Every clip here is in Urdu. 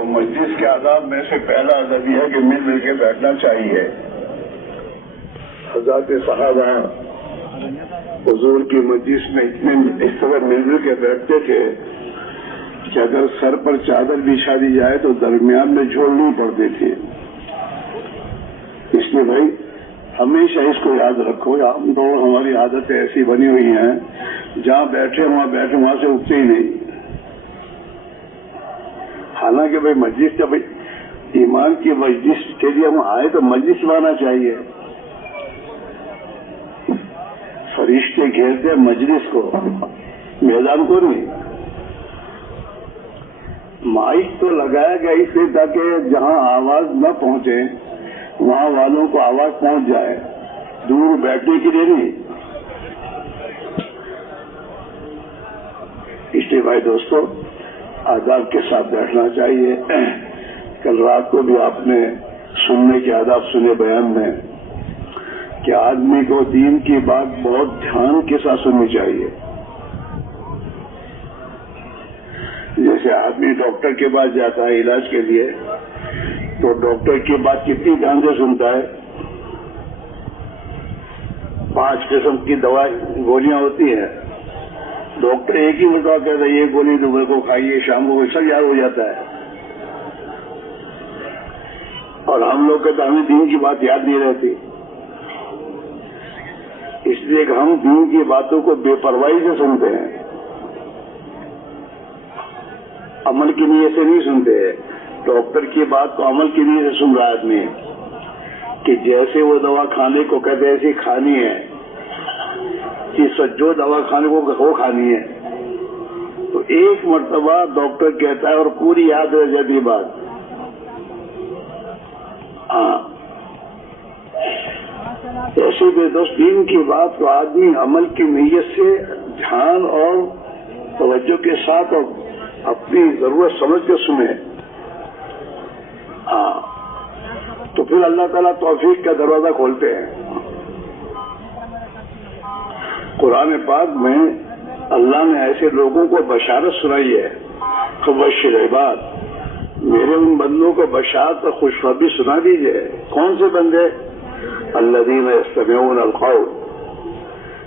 تو مجلس کے آداب میں سے پہلا ادب یہ ہے کہ مل مل کے بیٹھنا چاہیے. حضرات صحابہ حضور کی مجلس میں اتنے اس طرح مل مل کے بیٹھتے تھے کہ اگر سر پر چادر بچھا دی جائے تو درمیان میں جھولنی پڑتی تھی. اس لیے بھائی ہمیشہ اس کو یاد رکھو. ہم تو ہماری عادتیں ایسی بنی ہوئی ہیں جہاں بیٹھے وہاں سے اٹھتے ہی نہیں. حالانکہ بھائی مجلس جب ایمان کی مجلس کے لیے ہم آئے تو مجلس لانا چاہیے. فرشتے گھیرتے مجلس کو، میدان کو نہیں. مائک تو لگایا گیا اس لیے تاکہ جہاں آواز نہ پہنچے وہاں والوں کو آواز پہنچ جائے، دور بیٹھنے کے لیے نہیں. اس لیے بھائی دوستو آداب کے ساتھ بیٹھنا چاہیے. کل رات کو بھی آپ نے سننے کے آداب سنے بیان میں کہ آدمی کو دین کی بات بہت دھیان کے ساتھ سننی چاہیے. جیسے آدمی ڈاکٹر کے پاس جاتا ہے علاج کے لیے تو ڈاکٹر کی بات کتنی دھیان سے سنتا ہے. 5 قسم کی دوا گولیاں ہوتی ہیں. ڈاکٹر ایک ہی مرتبہ کہتا ہے یہ گولی صبح کو کھائیے شام کو سب یاد ہو جاتا ہے. اور ہم لوگ کہتے ہمیں دین کی بات یاد نہیں رہتی. اس لیے کہ ہم دین کی باتوں کو بے پرواہی سے سنتے ہیں، عمل کی نیت سے نہیں سنتے. ڈاکٹر کی بات کو عمل کی نیت سے سن رہا آدمی کہ جیسے وہ دوا کھانے کو کہتے ہیں ایسی کھانی ہے، کہ جو دوا کھانے کو وہ کھانی ہے. تو ایک مرتبہ ڈاکٹر کہتا ہے اور پوری یاد رہ جاتی بات. ہاں ایسے بھی دوست دین کی بات کو آدمی عمل کی نیت سے دھیان اور توجہ کے ساتھ اور اپنی ضرورت سمجھ کے سنے. ہاں تو پھر اللہ تعالیٰ توفیق کا دروازہ کھولتے ہیں. قرآن پاک میں اللہ نے ایسے لوگوں کو بشارت سنائی ہے کہ بشر عباد، میرے ان بندوں کو بشارت اور خوشخبری سنا دیجئے. کون سے بندے؟ الذین یستمعون القول،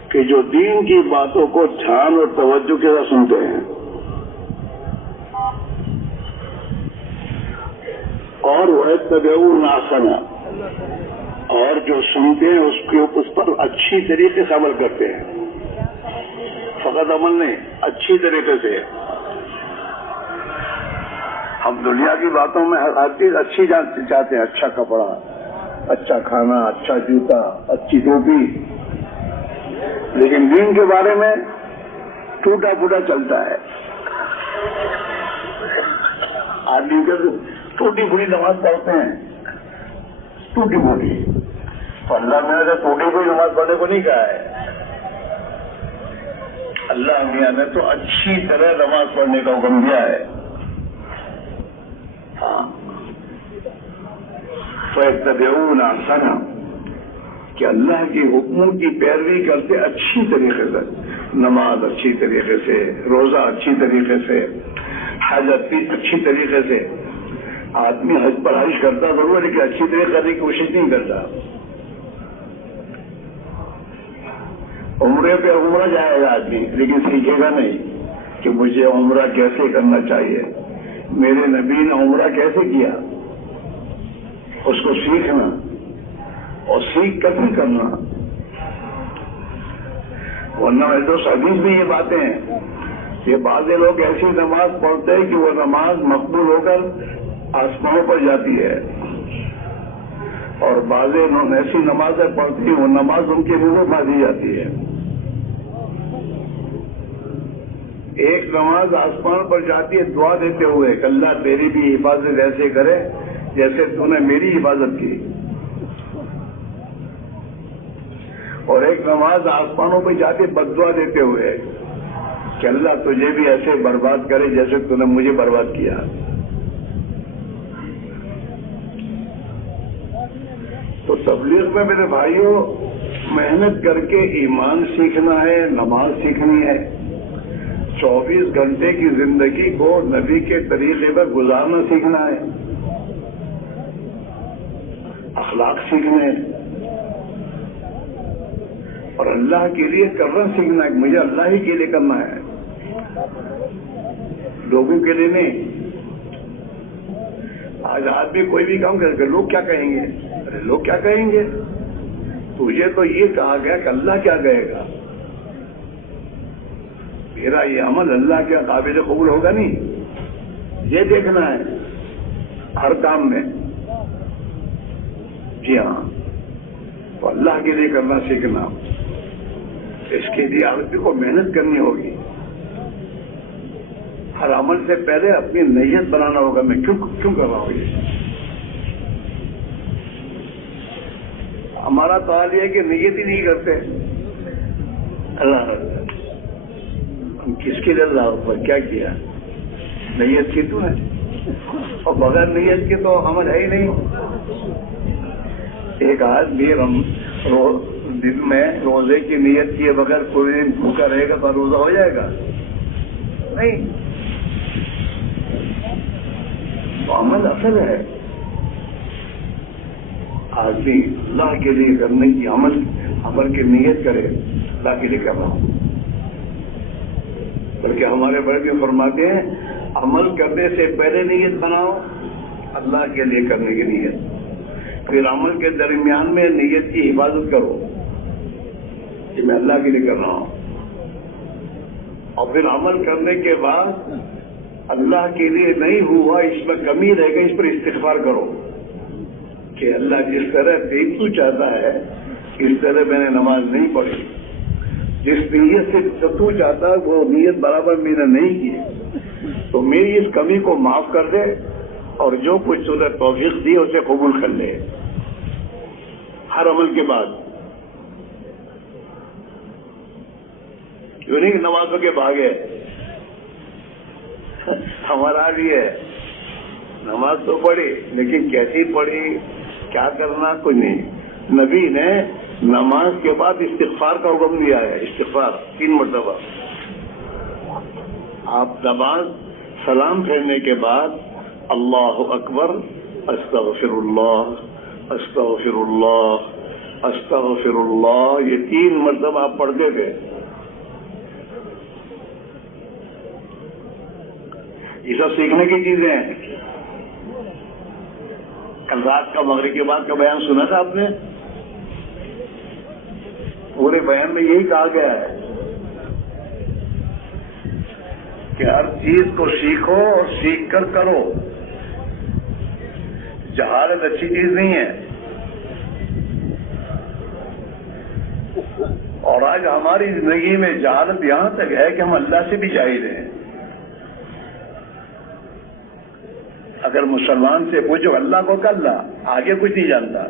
کہ جو دین کی باتوں کو دھیان اور توجہ کے ساتھ سنتے ہیں اور وَيَتَّبِعُونَ أَحْسَنَهُ، اور جو سنتے ہیں اس پر اچھی طریقے سے عمل کرتے ہیں. فقط عمل نہیں، اچھی طریقے سے. ہم دنیا کی باتوں میں ہر چیز اچھی چاہتے ہیں، اچھا کپڑا، اچھا کھانا، اچھا جوتا، اچھی ٹوپی. لیکن دین کے بارے میں ٹوٹا پھوٹا چلتا ہے. آدمی کے ٹوٹی پھوٹی نماز پڑھتے ہیں، ٹوٹی پھوٹی. تو اللہ میاں نے ٹوٹی پھوٹی نماز پڑھنے کو نہیں کہا ہے. اللہ میاں نے تو اچھی طرح نماز پڑھنے کا حکم دیا ہے. ہاں فَيَتَّبِعُونَ أَحْسَنَهُ، کہ اللہ کے حکموں کی پیروی کرتے اچھی طریقے سے. نماز اچھی طریقے سے، روزہ اچھی طریقے سے، حج اچھی طریقے سے. آدمی حج پر حج کرتا ضرور ہے لیکن اچھی طرح کرنے کی کوشش نہیں کرتا. عمرے پہ عمرہ جائے گا آدمی لیکن سیکھے گا نہیں کہ مجھے عمرہ کیسے کرنا چاہیے، میرے نبی نے عمرہ کیسے کیا. اس کو سیکھنا اور سیکھ کر بھی کرنا. ورنہ دوست حدیث میں یہ باتیں ہیں کہ بعض لوگ ایسی نماز پڑھتے ہیں کہ وہ نماز مقبول ہو کر آسمانوں پر جاتی ہے، اور بعض ایسی نمازیں پڑھتی ہیں وہ نماز ان کے منہ میں دی جاتی ہے. ایک نماز آسمان پر جاتی ہے دعا دیتے ہوئے کہ اللہ تیری بھی حفاظت ایسے کرے جیسے تو نے میری حفاظت کی. اور ایک نماز آسمانوں پہ جاتی بد دعا دیتے ہوئے کہ اللہ تجھے بھی ایسے برباد کرے جیسے تو نے مجھے برباد کیا. تو تبلیغ میں میرے بھائیوں محنت کر کے ایمان سیکھنا ہے، نماز سیکھنی ہے. 24 گھنٹے کی زندگی کو نبی کے طریقے پر گزارنا سیکھنا ہے، اخلاق سیکھنا ہے، اور اللہ کے لیے کرنا سیکھنا ہے کہ مجھے اللہ ہی کے لیے کرنا ہے، لوگوں کے لیے نہیں۔ آج آدمی کوئی بھی کام کرے گا، لوگ کیا کہیں گے؟ ارے لوگ کیا کہیں گے؟ تجھے تو یہ کہا گیا کہ اللہ کیا کہے گا، میرا یہ عمل اللہ کے قابل قبول ہوگا نہیں، یہ دیکھنا ہے ہر کام میں۔ جی ہاں، تو اللہ کے لیے کرنا سیکھنا، اس کے لیے آدمی کو محنت کرنی ہوگی۔ ہر عمل سے پہلے اپنی نیت بنانا ہوگا، میں کیوں کر رہا ہوں یہ۔ ہمارا تو حال یہ ہے کہ نیت ہی نہیں کرتے۔ اللہ ہم کس کے لیے اللہ پر کیا کیا؟ نیت کی تو ہے، اور بغیر نیت کے تو عمل ہے ہی نہیں۔ ایک آدمی دن میں روزے کی نیت کیے بغیر پورے دن بھوکا رہے گا تو روزہ ہو جائے گا؟ نہیں، تو عمل اصل ہے۔ آدمی اللہ کے لیے کرنے کی عمل کی نیت کرے، اللہ کے لیے کر رہا ہوں۔ بلکہ ہمارے بڑے بھی فرماتے ہیں عمل کرنے سے پہلے نیت بناؤ، اللہ کے لیے کرنے کی نیت، پھر عمل کے درمیان میں نیت کی حفاظت کرو کہ میں اللہ کے لیے کر رہا ہوں، اور پھر عمل کرنے کے بعد اللہ کے لیے نہیں ہوا، اس میں کمی رہ گئی، اس پر استغفار کرو کہ اللہ جس طرح دیکھ تو چاہتا ہے اس طرح میں نے نماز نہیں پڑھی، جس نیت سے تو چاہتا ہے وہ نیت برابر میں نے نہیں کی، تو میری اس کمی کو معاف کر دے، اور جو کچھ تجھے توفیق دی اسے قبول کر لے ہر عمل کے بعد۔ کیوں نہیں نمازوں کے بھاگے؟ ہمارا بھی ہے، نماز تو پڑھی لیکن کیسی پڑھی، کیا کرنا، کچھ نہیں۔ نبی نے نماز کے بعد استغفار کا حکم دیا ہے، استغفار 3 مرتبہ۔ آپ نماز سلام پھیرنے کے بعد اللہ اکبر، استغفر اللہ، استغفر اللہ، استغفر اللہ، یہ 3 مرتبہ آپ پڑھتے تھے۔ یہ سب سیکھنے کی چیزیں ہیں۔ کل رات کا مغرب کے بعد کا بیان سنا تھا آپ نے؟ پورے بیان میں یہی کہا گیا ہے کہ ہر چیز کو سیکھو اور سیکھ کر کرو۔ جہالت اچھی چیز نہیں ہے، اور آج ہماری زندگی میں جہالت یہاں تک ہے کہ ہم اللہ سے بھی جاہل ہیں۔ اگر مسلمان سے پوچھو اللہ کو کیا، اللہ آگے کچھ نہیں جانتا،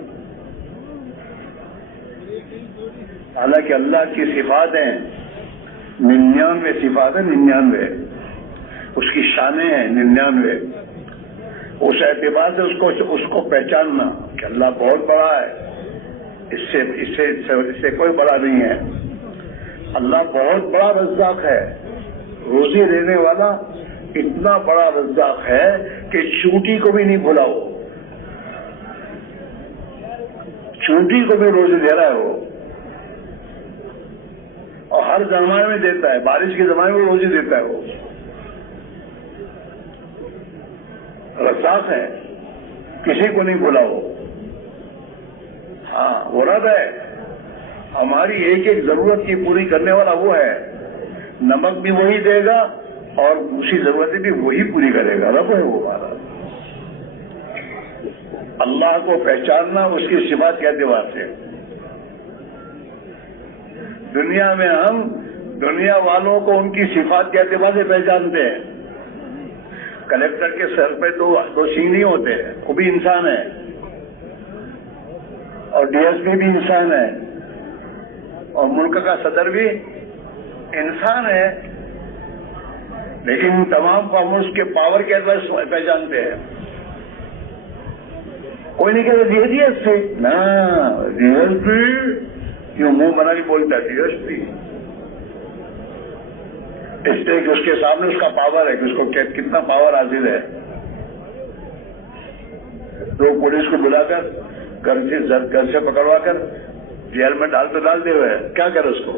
حالانکہ اللہ کی صفات ہیں 99 صفات ہیں، 99 اس کی شانیں ہیں 99۔ اس اعتبار سے اس کو پہچاننا کہ اللہ بہت بڑا ہے، اس سے کوئی بڑا نہیں ہے۔ اللہ بہت بڑا رزاق ہے، روزی دینے والا اتنا بڑا رزاق ہے کہ چونٹی کو بھی نہیں بھولا، وہ چونٹی کو بھی روزی دے رہا ہے وہ، اور ہر زمانے میں دیتا ہے، بارش کے زمانے میں روزی دیتا ہے، وہ رزاق ہے، کسی کو نہیں بھولا وہ۔ ہاں وہ رب ہے، ہماری ایک ایک ضرورت کی پوری کرنے والا وہ ہے، نمک بھی وہی دے گا اور دوسری ضرورتیں بھی وہی پوری کرے گا، رب ہے وہ ہمارا۔ اللہ کو پہچاننا اس کی صفات کے اعتبار سے۔ دنیا میں ہم دنیا والوں کو ان کی صفات کے اعتبار سے پہچانتے ہیں۔ کلیکٹر کے سر پہ دو سینگ نہیں ہوتے، وہ بھی انسان ہے، اور ڈی ایس پی بھی انسان ہے، اور ملک کا صدر بھی انسان ہے، لیکن تمام کو ہم اس کے پاور کے اعتبار سے پہچانتے ہیں۔ کوئی نہیں کہتا ڈی ایس پی، نہ ڈی ایس پی کیوں منہ بنا کے بولتا ہے، ڈی ایس پی اس لیے کہ اس کے سامنے اس کا پاور ہے کہ اس کو کتنا پاور حاصل ہے. لوگ پولیس کو بلا کر گھر سے پکڑوا کر جیل میں ڈال دے ہوئے ہیں. کیا کرے اس کو؟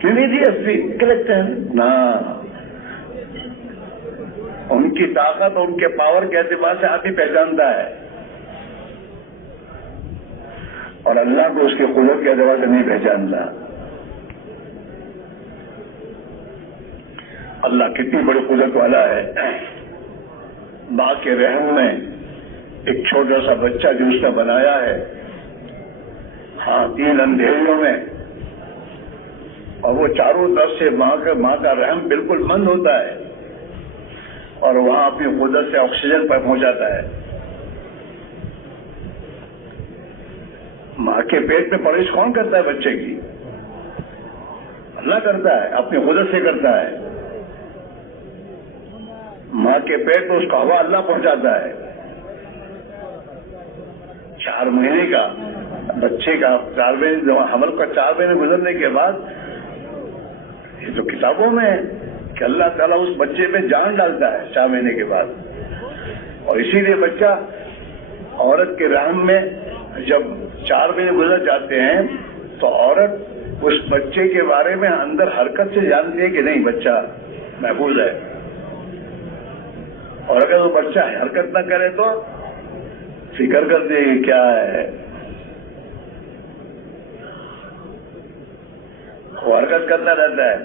کیوں نہیں دی ایس پی کلیکٹر نا. ان کی طاقت اور ان کے پاور کے اعتبار سے آدمی پہچانتا ہے اور اللہ کو اس کے قدرت کے اعتبار سے نہیں پہچانتا. اللہ کتنی بڑی قدرت والا ہے. ماں کے رحم میں ایک چھوٹا سا بچہ جو اس نے بنایا ہے، ہاں 3 اندھیریوں میں، اور وہ چاروں طرف سے ماں کا رحم بالکل بند ہوتا ہے اور وہاں اپنی قدرت سے آکسیجن پر پہنچاتا ہے. ماں کے پیٹ میں پرورش کون کرتا ہے بچے کی؟ اللہ کرتا ہے، اپنی قدرت سے کرتا ہے. ماں کے پیٹ میں اس کو ہوا اللہ پہنچاتا ہے. 4 مہینے کا بچے کا 4 مہینے حمل کا 4 مہینے گزرنے کے بعد، یہ تو کتابوں میں ہے کہ اللہ تعالیٰ اس بچے میں جان ڈالتا ہے 4 مہینے کے بعد. اور اسی لیے بچہ عورت کے رحم میں جب 4 مہینے گزر جاتے ہیں تو عورت اس بچے کے بارے میں اندر حرکت سے جانتی ہے کہ نہیں بچہ محفوظ ہے. اور اگر وہ بچہ حرکت نہ کرے تو فکر کرتے ہیں کیا ہے. وہ حرکت کرتا رہتا ہے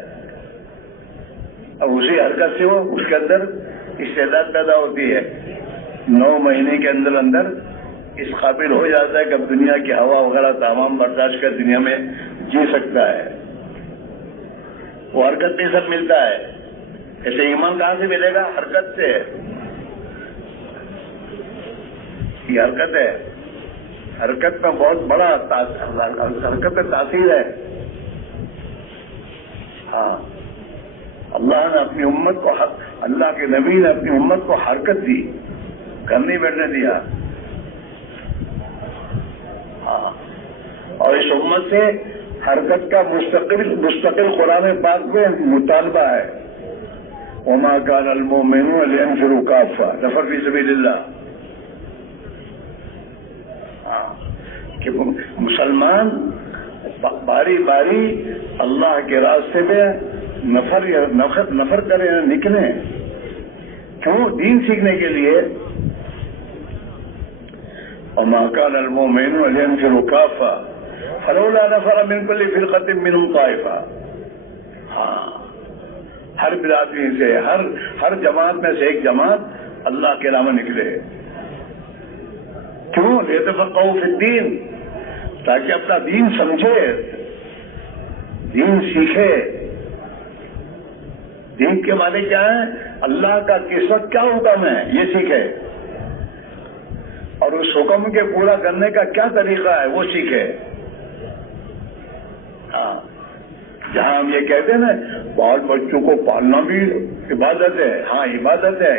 اور اسی حرکت سے وہ اس کے اندر استعداد پیدا ہوتی ہے. 9 مہینے کے اندر اس قابل ہو جاتا ہے کہ اب دنیا کی ہوا وغیرہ تمام برداشت کر دنیا میں جی سکتا ہے. وہ حرکت میں سب ملتا ہے. ایسے ایمان کہاں سے ملے گا؟ حرکت سے. یہ حرکت ہے. حرکت میں بہت بڑا حرکت میں تاثیر ہے. ہاں، اللہ نے اپنی امت کو، اللہ کے نبی نے اپنی امت کو حرکت دی، گھر نہیں بیٹھنے دیا. ہاں، اور اس امت سے حرکت کا مستقل قرآن پاک میں مطالبہ ہے. وما كان المؤمنون لينفروا كافة نفر في سبيل الله. کہ مسلمان باری باری اللہ کے راستے میں نفر کریں، نکلیں. کیوں؟ دین سیکھنے کے لیے. وما كان المؤمنون لينفروا كافة فلولا نفر من كل فرقة منهم طائفة. ہاں، ہر برادری سے، ہر جماعت میں سے ایک جماعت اللہ کے نام نکلے. کیوں؟ لیتفقهوا فی الدین، تاکہ اپنا دین سمجھے، دین سیکھے. دین کے معنی کیا ہے؟ اللہ کا کس وقت کیا حکم ہے یہ سیکھے، اور اس حکم کے پورا کرنے کا کیا طریقہ ہے وہ سیکھے. ہاں، جہاں ہم یہ کہتے ہیں نا بال بچوں کو پالنا بھی عبادت ہے. ہاں عبادت ہے،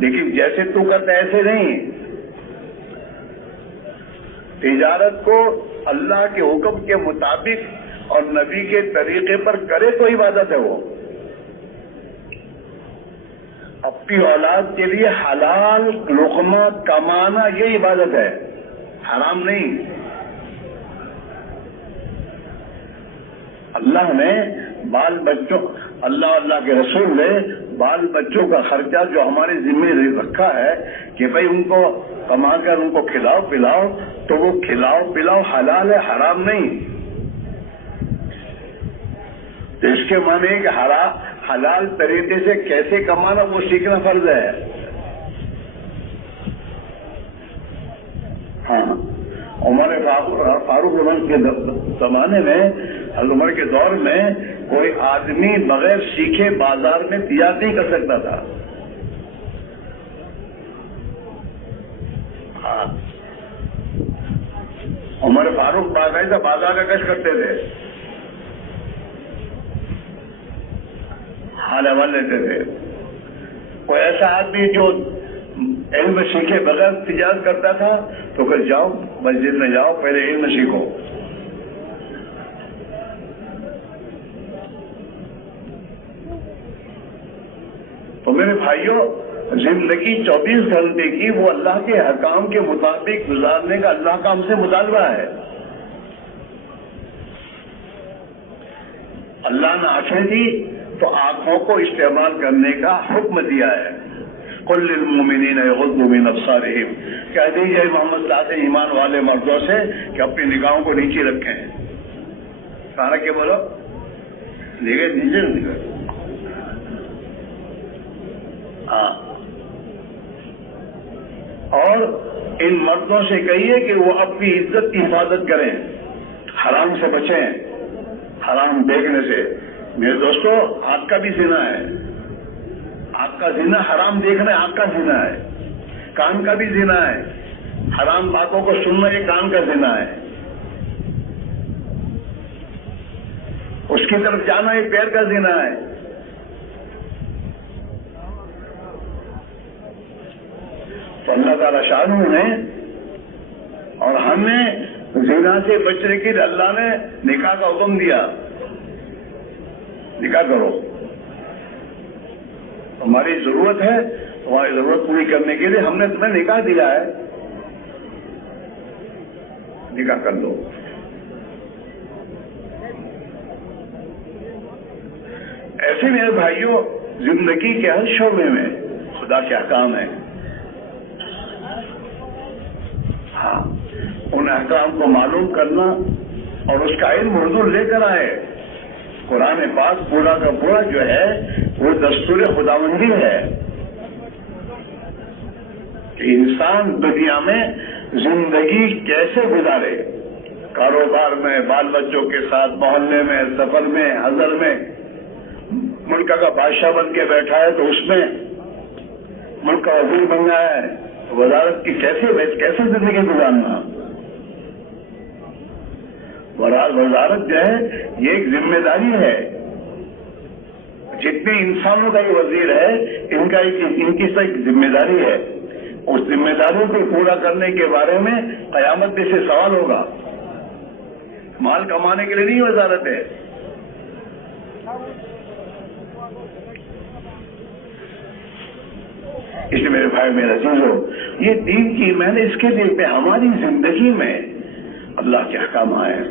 لیکن جیسے تو کرتا ہے ایسے نہیں. تجارت کو اللہ کے حکم کے مطابق اور نبی کے طریقے پر کرے تو عبادت ہے. وہ اپنی اولاد کے لیے حلال لقمہ کمانا یہ عبادت ہے، حرام نہیں. اللہ نے بال بچوں، اللہ کے رسول نے بال بچوں کا خرچہ جو ہمارے ذمہ رکھا ہے کہ بھائی ان کو کما کر ان کو کھلاؤ پلاؤ، تو وہ کھلاؤ پلاؤ حلال ہے، حرام نہیں. تو اس کے معنی ہے کہ حلال طریقے سے کیسے کمانا وہ سیکھنا فرض ہے. ہاں، عمر فاروق کے زمانے میں، عمر کے دور میں کوئی آدمی بغیر سیکھے بازار میں تجارت نہیں کر سکتا تھا. ہاں، عمر فاروق باقاعدہ بازار کا گشت کرتے تھے، حال حوال لیتے تھے. کوئی ایسا آدمی جو علم سیکھے بغیر تجارت کرتا تھا تو پھر جاؤ مسجد میں جاؤ، پہلے علم سیکھو. تو میرے بھائیوں، زندگی 24 گھنٹے کی وہ اللہ کے احکام کے مطابق گزارنے کا اللہ کا ہم سے مطالبہ ہے۔ اللہ نے آنکھیں دی تو آنکھوں کو استعمال کرنے کا حکم دیا ہے۔ قل للمؤمنین یغضوا من ابصارہم، کہہ دیجیے محمد صلی اللہ علیہ وسلم ایمان والے مردوں سے کہ اپنی نگاہوں کو نیچے رکھیں۔ کہا کہ بولو نگاہ نیچے نگاہ، ہاں، اور ان مردوں سے کہیے کہ وہ اپنی عزت کی حفاظت کریں، حرام سے بچیں، حرام دیکھنے سے۔ میرے دوستو، آنکھ کا بھی زنا ہے، آنکھ کا زنا حرام دیکھنا آنکھ کا زنا ہے، کان کا بھی زنا ہے، حرام باتوں کو سننا یہ کان کا زنا ہے، اس کی طرف جانا یہ پیر کا زنا ہے۔ تو اللہ تعالیٰ شانہ نے اور ہمیں زنا سے بچنے کے لیے اللہ نے نکاح کا حکم دیا، نکاح کرو۔ ہماری ضرورت ہے، ہماری ضرورت پوری کرنے کے لیے ہم نے تمہیں نکاح دیا ہے، نکاح کر دو۔ ایسے میرے بھائیوں، زندگی کے ہر شعبے میں خدا کے احکام ہیں، ہاں، ان احکام کو معلوم کرنا اور اس کا علم حضور لے کر آئے۔ قرآن پاک پورا کا پورا جو ہے وہ دستور خداوندی ہے کہ انسان دنیا میں زندگی کیسے گزارے، کاروبار میں، بال بچوں کے ساتھ، محلے میں، سفر میں، حضر میں، ملک کا بادشاہ بن کے بیٹھا ہے تو اس میں ملک کا وزیر بن گیا ہے، وزارت کی کیسے زندگی گزارنا۔ وزارت جو ہے یہ ایک ذمہ داری ہے، جتنے انسانوں کا یہ وزیر ہے ان کی ایک ذمہ داری ہے، اس ذمہ داری کو پورا کرنے کے بارے میں قیامت میں سے سوال ہوگا۔ مال کمانے کے لیے نہیں وزارت ہے، اس لیے میرے بھائی میرے عزیزو، یہ دین کی میں نے اس کے لیے ہماری زندگی میں اللہ کے احکام آئے ہیں۔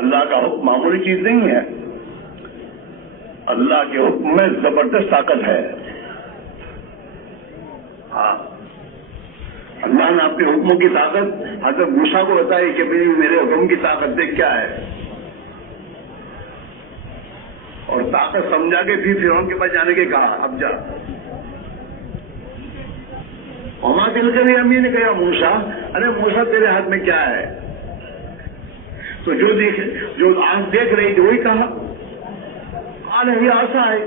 اللہ کا حکم معمولی چیز نہیں ہے، اللہ کے حکم میں زبردست طاقت ہے۔ ہاں، اللہ نے اپنے حکموں کی طاقت حضرت موسیٰ کو بتائی کہ میرے حکم کی طاقت دیکھ کیا ہے، اور طاقت سمجھا کے پھر فرعون کے پاس جانے کے کہا اب جا۔ وما تلک بیمینک یا موسیٰ، ارے موسیٰ تیرے ہاتھ میں کیا ہے؟ تو جو آنکھ دیکھ رہی تھی وہی کہا، قال ہی عصا ہے۔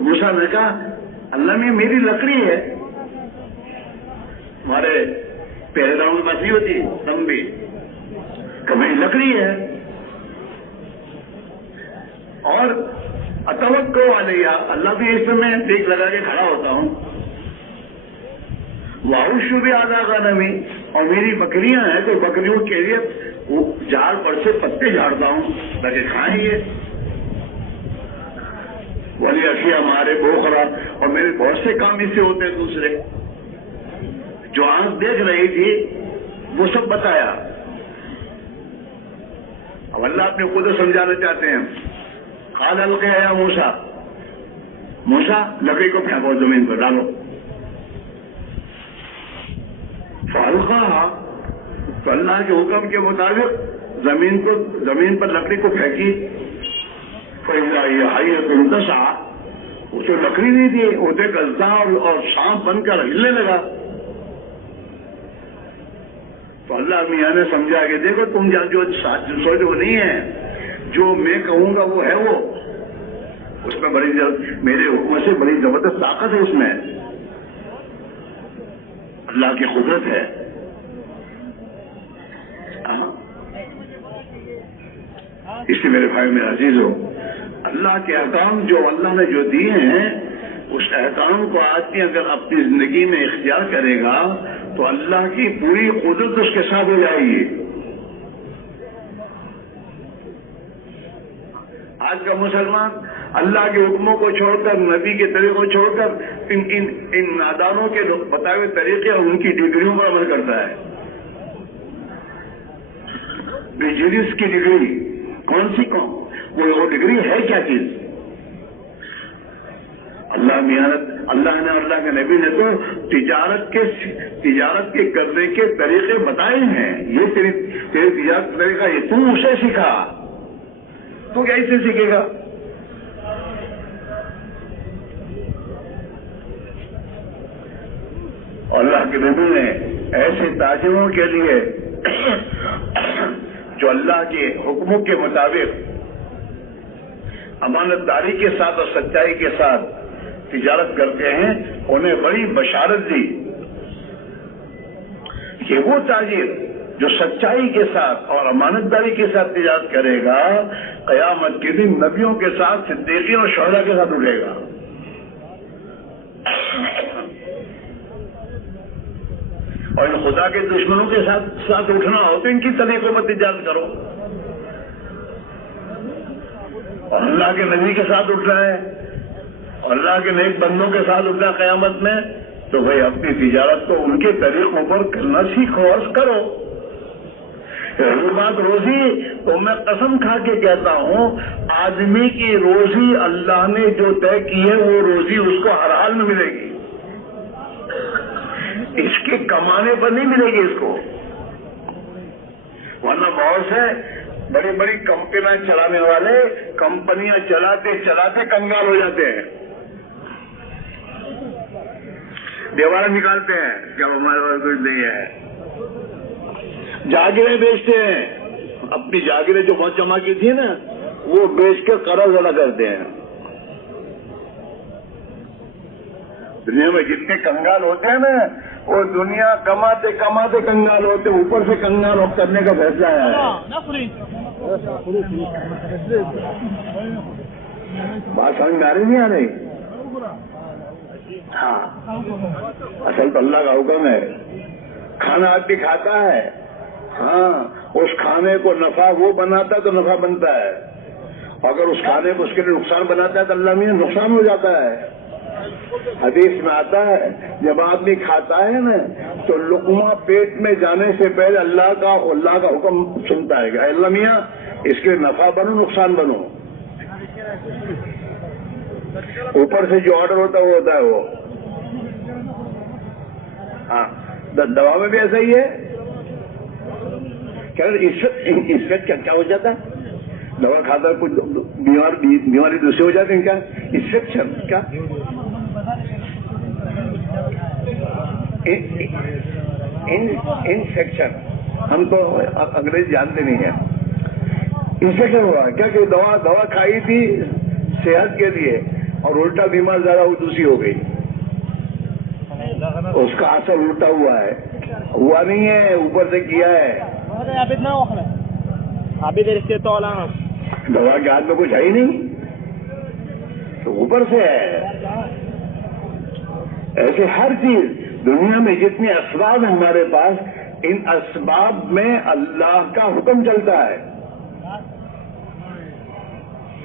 موسیٰ نے کہا اللہ میں میری لکڑی ہے، ہمارے پہلے داؤں کے پاس نہیں ہوتی لمبی، کہ میری لکڑی ہے، اور اتوکل علیہ، اللہ بھی اس میں دیکھ لگا کے کھڑا ہوتا ہوں، وَأَحُشُّ بِعَلَىٰ غَنَمِي، اور میری بکریاں ہیں تو بکریوں کے لیے وہ جھاڑ پر سے پتے جھاڑتا ہوں تاکہ کھائیں گے، وَلِيَ ہمارے بوخرا، اور میرے بہت سے کام اس سے ہوتے ہیں دوسرے۔ جو آنکھ دیکھ رہی تھی وہ سب بتایا۔ اب اللہ اپنے خود سمجھانا چاہتے ہیں، قال القیٰ یا موسیٰ، موسیٰ لکڑی کو پھینکو زمین پر ڈالو۔ فَأَلْقَاهَا، تو اللہ کے حکم کے مطابق زمین پر لکڑی کو پھینکی، فَإِذَا هِيَ حَيَّةٌ تَسْعَىٰ، اسے لکڑی نہیں تھی، وہ دیکھ گزدہ اور سانپ بن کر ہلنے لگا۔ تو اللہ میاں نے سمجھا کہ دیکھو تم جو سوچ وہ نہیں ہے، جو میں کہوں گا وہ ہے، وہ اس میں میرے حکم سے بڑی زبردست طاقت ہے، اس میں اللہ کی قدرت ہے۔ اس لیے میرے بھائی میرے عزیزو، اللہ کے احکام جو اللہ نے جو دیے ہیں، اس احکام کو آدمی اگر اپنی زندگی میں اختیار کرے گا تو اللہ کی پوری قدرت اس کے ساتھ ہو جائے گی۔ آج کا مسلمان اللہ کے حکموں کو چھوڑ کر، نبی کے طریقوں کو چھوڑ کر ان نادانوں کے بتائے ہوئے طریقے اور ان کی ڈگریوں پر عمل کرتا ہے. بزنس کی ڈگری کون سی وہ ڈگری ہے کیا چیز؟ اللہ نے اللہ کے نبی نے تو تجارت کے کرنے کے طریقے بتائے ہیں. یہ تیری تجارت کا طریقہ یہ تم اسے سکھا، تو کیسے سیکھے گا؟ اللہ کے نبی نے ایسے تاجروں کے لیے جو اللہ کے حکموں کے مطابق امانت داری کے ساتھ اور سچائی کے ساتھ تجارت کرتے ہیں، انہیں بڑی بشارت دی کہ وہ تاجر جو سچائی کے ساتھ اور امانت داری کے ساتھ تجارت کرے گا، قیامت کے دن نبیوں کے ساتھ، صدیقین اور شہداء کے ساتھ اٹھے گا. اور ان خدا کے دشمنوں کے ساتھ اٹھنا ہو تو ان کی طریقوں میں تجارت کرو. اور اللہ کے نبی کے ساتھ اٹھنا ہے اور اللہ کے نیک بندوں کے ساتھ اٹھنا قیامت میں، تو بھائی اپنی تجارت کو ان کے طریقوں پر کرنا سیکھو اور کرو. رہی بات روزی، تو میں قسم کھا کے کہتا ہوں، آدمی کی روزی اللہ نے جو طے کی ہے وہ روزی اس کو ہر حال میں ملے گی. اس کے کمانے پر نہیں ملے گی اس کو. ورنہ بہت سے بڑی بڑی کمپنیاں چلانے والے کمپنیاں چلاتے چلاتے کنگال ہو جاتے ہیں، دیواریں نکالتے ہیں کہ اب ہمارے پاس کچھ نہیں ہے. جاگیریں بیچتے ہیں، اپنی جاگیریں جو بہت جمع کی تھی نا وہ بیچ کر قرض ادا کرتے ہیں. دنیا میں جتنے کنگال ہوتے ہیں نا، وہ دنیا کماتے کماتے کنگال ہوتے، اوپر سے کنگال کرنے کا فیصلہ ہے. بات سمجھ میں آ رہی نہیں آ رہی؟ ہاں، اصل تو اللہ کا حکم ہے. کھانا آدمی کھاتا ہے، ہاں، اس کھانے کو نفع وہ بناتا ہے تو نفع بنتا ہے. اگر اس کھانے کو اس کے لیے نقصان بناتا ہے تو اللہ میں نقصان ہو جاتا ہے. حدیث میں آتا ہے جب آدمی کھاتا ہے نا تو لقمہ پیٹ میں جانے سے پہلے اللہ کا حکم سنتا ہے کہ اللہ میاں اس کے نفع بنو نقصان بنو. اوپر سے جو آرڈر ہوتا ہے وہ ہوتا ہے وہ. ہاں، دوا میں بھی ایسا ہی ہے. کیا ہو جاتا ہے؟ دوا کھاتا ہے کچھ بیماری دوسری ہو جاتی ہے. کیا انفیکشن؟ کیا انفیکشن؟ ہم تو انگریزی جانتے نہیں ہیں. انفیکشن ہوا کیا کہ دوا کھائی تھی صحت کے لیے اور الٹا بیمار زیادہ وہ دوسری ہو گئی. اس کا اثر الٹا ہوا ہے، ہوا نہیں ہے، اوپر سے کیا ہے. دوا کے ہاتھ میں کچھ ہے ہی نہیں، تو اوپر سے ہے. ایسے ہر چیز دنیا میں جتنے اسباب ہیں ہمارے پاس، ان اسباب میں اللہ کا حکم چلتا ہے.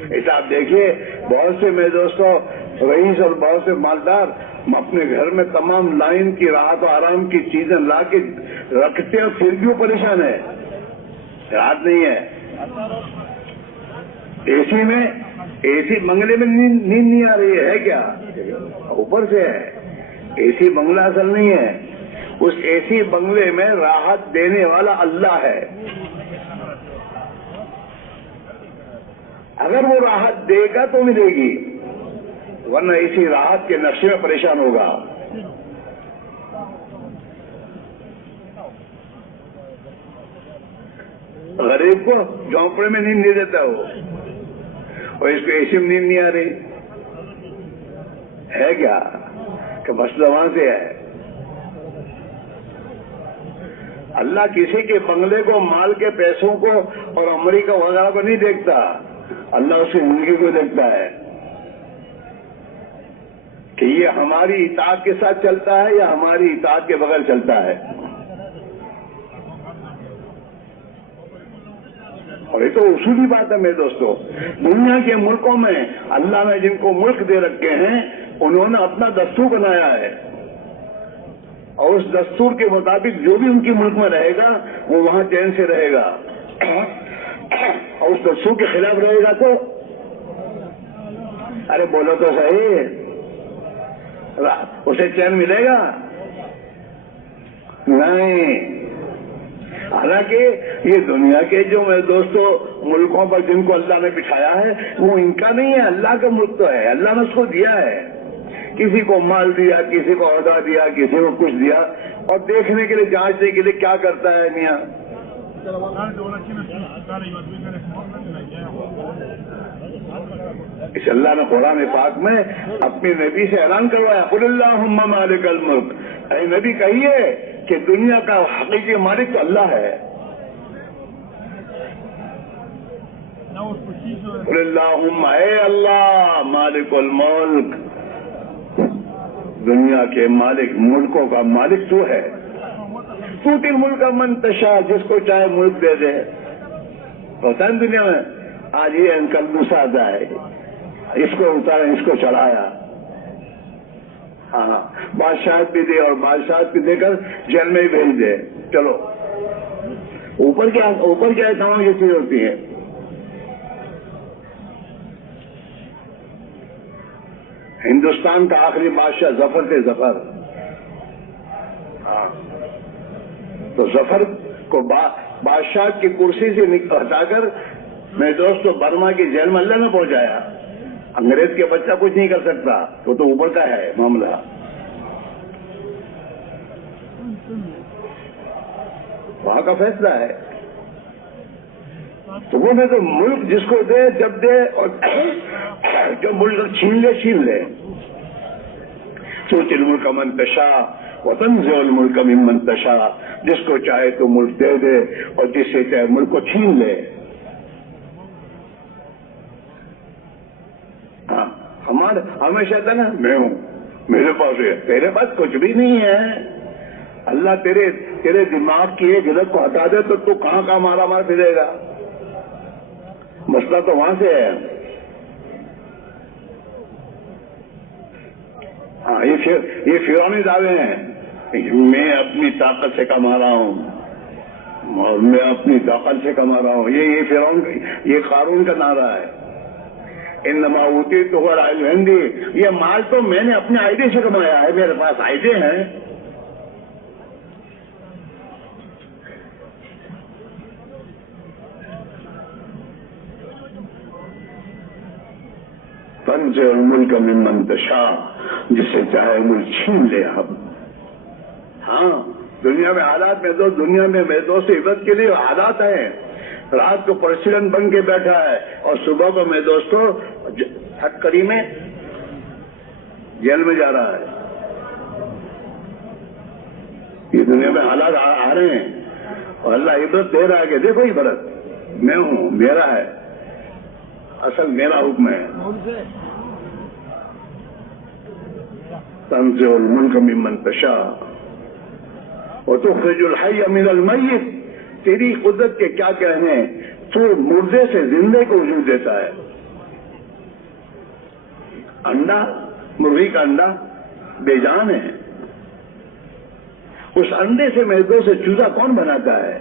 ایسا آپ دیکھیے بہت سے میرے دوستوں رئیس اور بہت سے مالدار اپنے گھر میں تمام لائن کی راحت و آرام کی چیزیں لا کے رکھتے ہیں، پھر بھی وہ پریشان ہے، رات نہیں ہے. اے سی بنگلے میں نیند نہیں آ رہی ہے کیا؟ اوپر سے ہے. اے سی بنگلہ اصل نہیں ہے، اس اے سی بنگلے میں راحت دینے والا اللہ ہے. اگر وہ راحت دے گا تو ملے گی، ورنہ اسی راحت کے نقشے میں پریشان ہوگا. غریب کو جھونپڑے میں نیند نہیں دیتا وہ، اور اس کو اے سی میں نیند نہیں آ رہی ہے کیا؟ کہ مسئلہ وہاں سے ہے. اللہ کسی کے بنگلے کو، مال کے پیسوں کو اور امریکہ وغیرہ کو نہیں دیکھتا، اللہ اس کی زندگی کو دیکھتا ہے کہ یہ ہماری اطاعت کے ساتھ چلتا ہے یا ہماری اطاعت کے بغیر چلتا ہے. اور یہ تو اصولی بات ہے میرے دوستوں. دنیا کے ملکوں میں اللہ نے جن کو ملک دے رکھے ہیں انہوں نے اپنا دستور بنایا ہے اور اس دستور کے مطابق جو بھی ان کے ملک میں رہے گا وہ وہاں چین سے رہے گا اور اس دستور کے خلاف رہے گا تو ارے بولو تو صحیح, اسے چین ملے گا نہیں. حالانکہ یہ دنیا کے جو میرے دوستوں ملکوں پر جن کو اللہ نے بٹھایا ہے وہ ان کا نہیں ہے, اللہ کا ملک تو ہے, اللہ نے اس کو دیا ہے. کسی کو مال دیا, کسی کو عہدہ دیا, کسی کو کچھ دیا, اور دیکھنے کے لیے جانچنے کے لیے کیا کرتا ہے میاں. اس اللہ نے قرآن پاک میں اپنے نبی سے اعلان کروایا قل اللہم مالک الملک, اے نبی کہیے کہ دنیا کا حقیقی مالک تو اللہ ہے. قل اللہم, اے اللہ مالک الملک, دنیا کے مالک, ملکوں کا مالک تو ہے. توتی ملک من تشاء, جس کو چاہے ملک دے دے. ہوتا ہے دنیا میں آج یہ انکل مساعد ہے, اس کو اتارا اس کو چڑھایا, ہاں بادشاہت بھی دے اور بادشاہت بھی دے کر جیل میں ہی بھیج دے. چلو اوپر کیا تمام یہ چیز ہوتی ہے. ہندوستان کا آخری بادشاہ ظفر تھے, ظفر. ہاں تو ظفر کو بادشاہ کی کرسی سے ہٹا کر میرے دوست برما کی جیل میں اللہ نے پہنچایا. انگریز کے بچہ کچھ نہیں کر سکتا, وہ تو اوپر کا ہے معاملہ. وہاں کا فیصلہ ہے. تو وہ میں تو ملک جس کو دے جب دے, اور جو ملک چھین لے. توتی الملک من تشاء وتنزع الملک ممن تشاء, جس کو چاہے تو ملک دے دے اور جس سے چاہے ملک کو چھین لے. ہاں ہمیشہ تھا نا میں ہوں, میرے پاس ہے, تیرے پاس کچھ بھی نہیں ہے. اللہ تیرے دماغ کی ایک حلت کو ہٹا دے تو تو کہاں مارا مار پھرے گا. مسئلہ تو وہاں سے ہے. ہاں یہ فرعونی دعوے ہیں, میں اپنی طاقت سے کما رہا ہوں اور میں اپنی طاقت سے کما رہا ہوں. یہ فرعون, یہ قارون کا نعرہ ہے. انما اوتیتہ علی علم عندی, یہ مال تو میں نے اپنے آئیڈے سے کمایا ہے, میرے پاس آئیڈے ہیں. تنزع الملک ممن تشاء, جس سے چاہے ملک چھین لے. ہم ہاں دنیا میں حالات میں تو دنیا میں میرے دوست عبادت کے لیے حالات ہیں. رات کو پریسیڈنٹ بن کے بیٹھا ہے اور صبح کو میرے دوستوں ہٹ کری میں جیل میں جا رہا ہے. یہ دنیا میں حالات آ رہے ہیں اور اللہ عبرت دے رہا ہے کہ دیکھو عبرت میں ہوں, میرا ہے, اصل میرا حکم ہے. تنزع الملک ممن تشاء وتخرج الحی من المیت, تیری قدرت کے کیا کہنے, تو مردے سے زندے کو وجود دیتا ہے. انڈا, مرغی کا انڈا بے جان ہے, اس انڈے سے میدوں سے چوزا کون بناتا ہے؟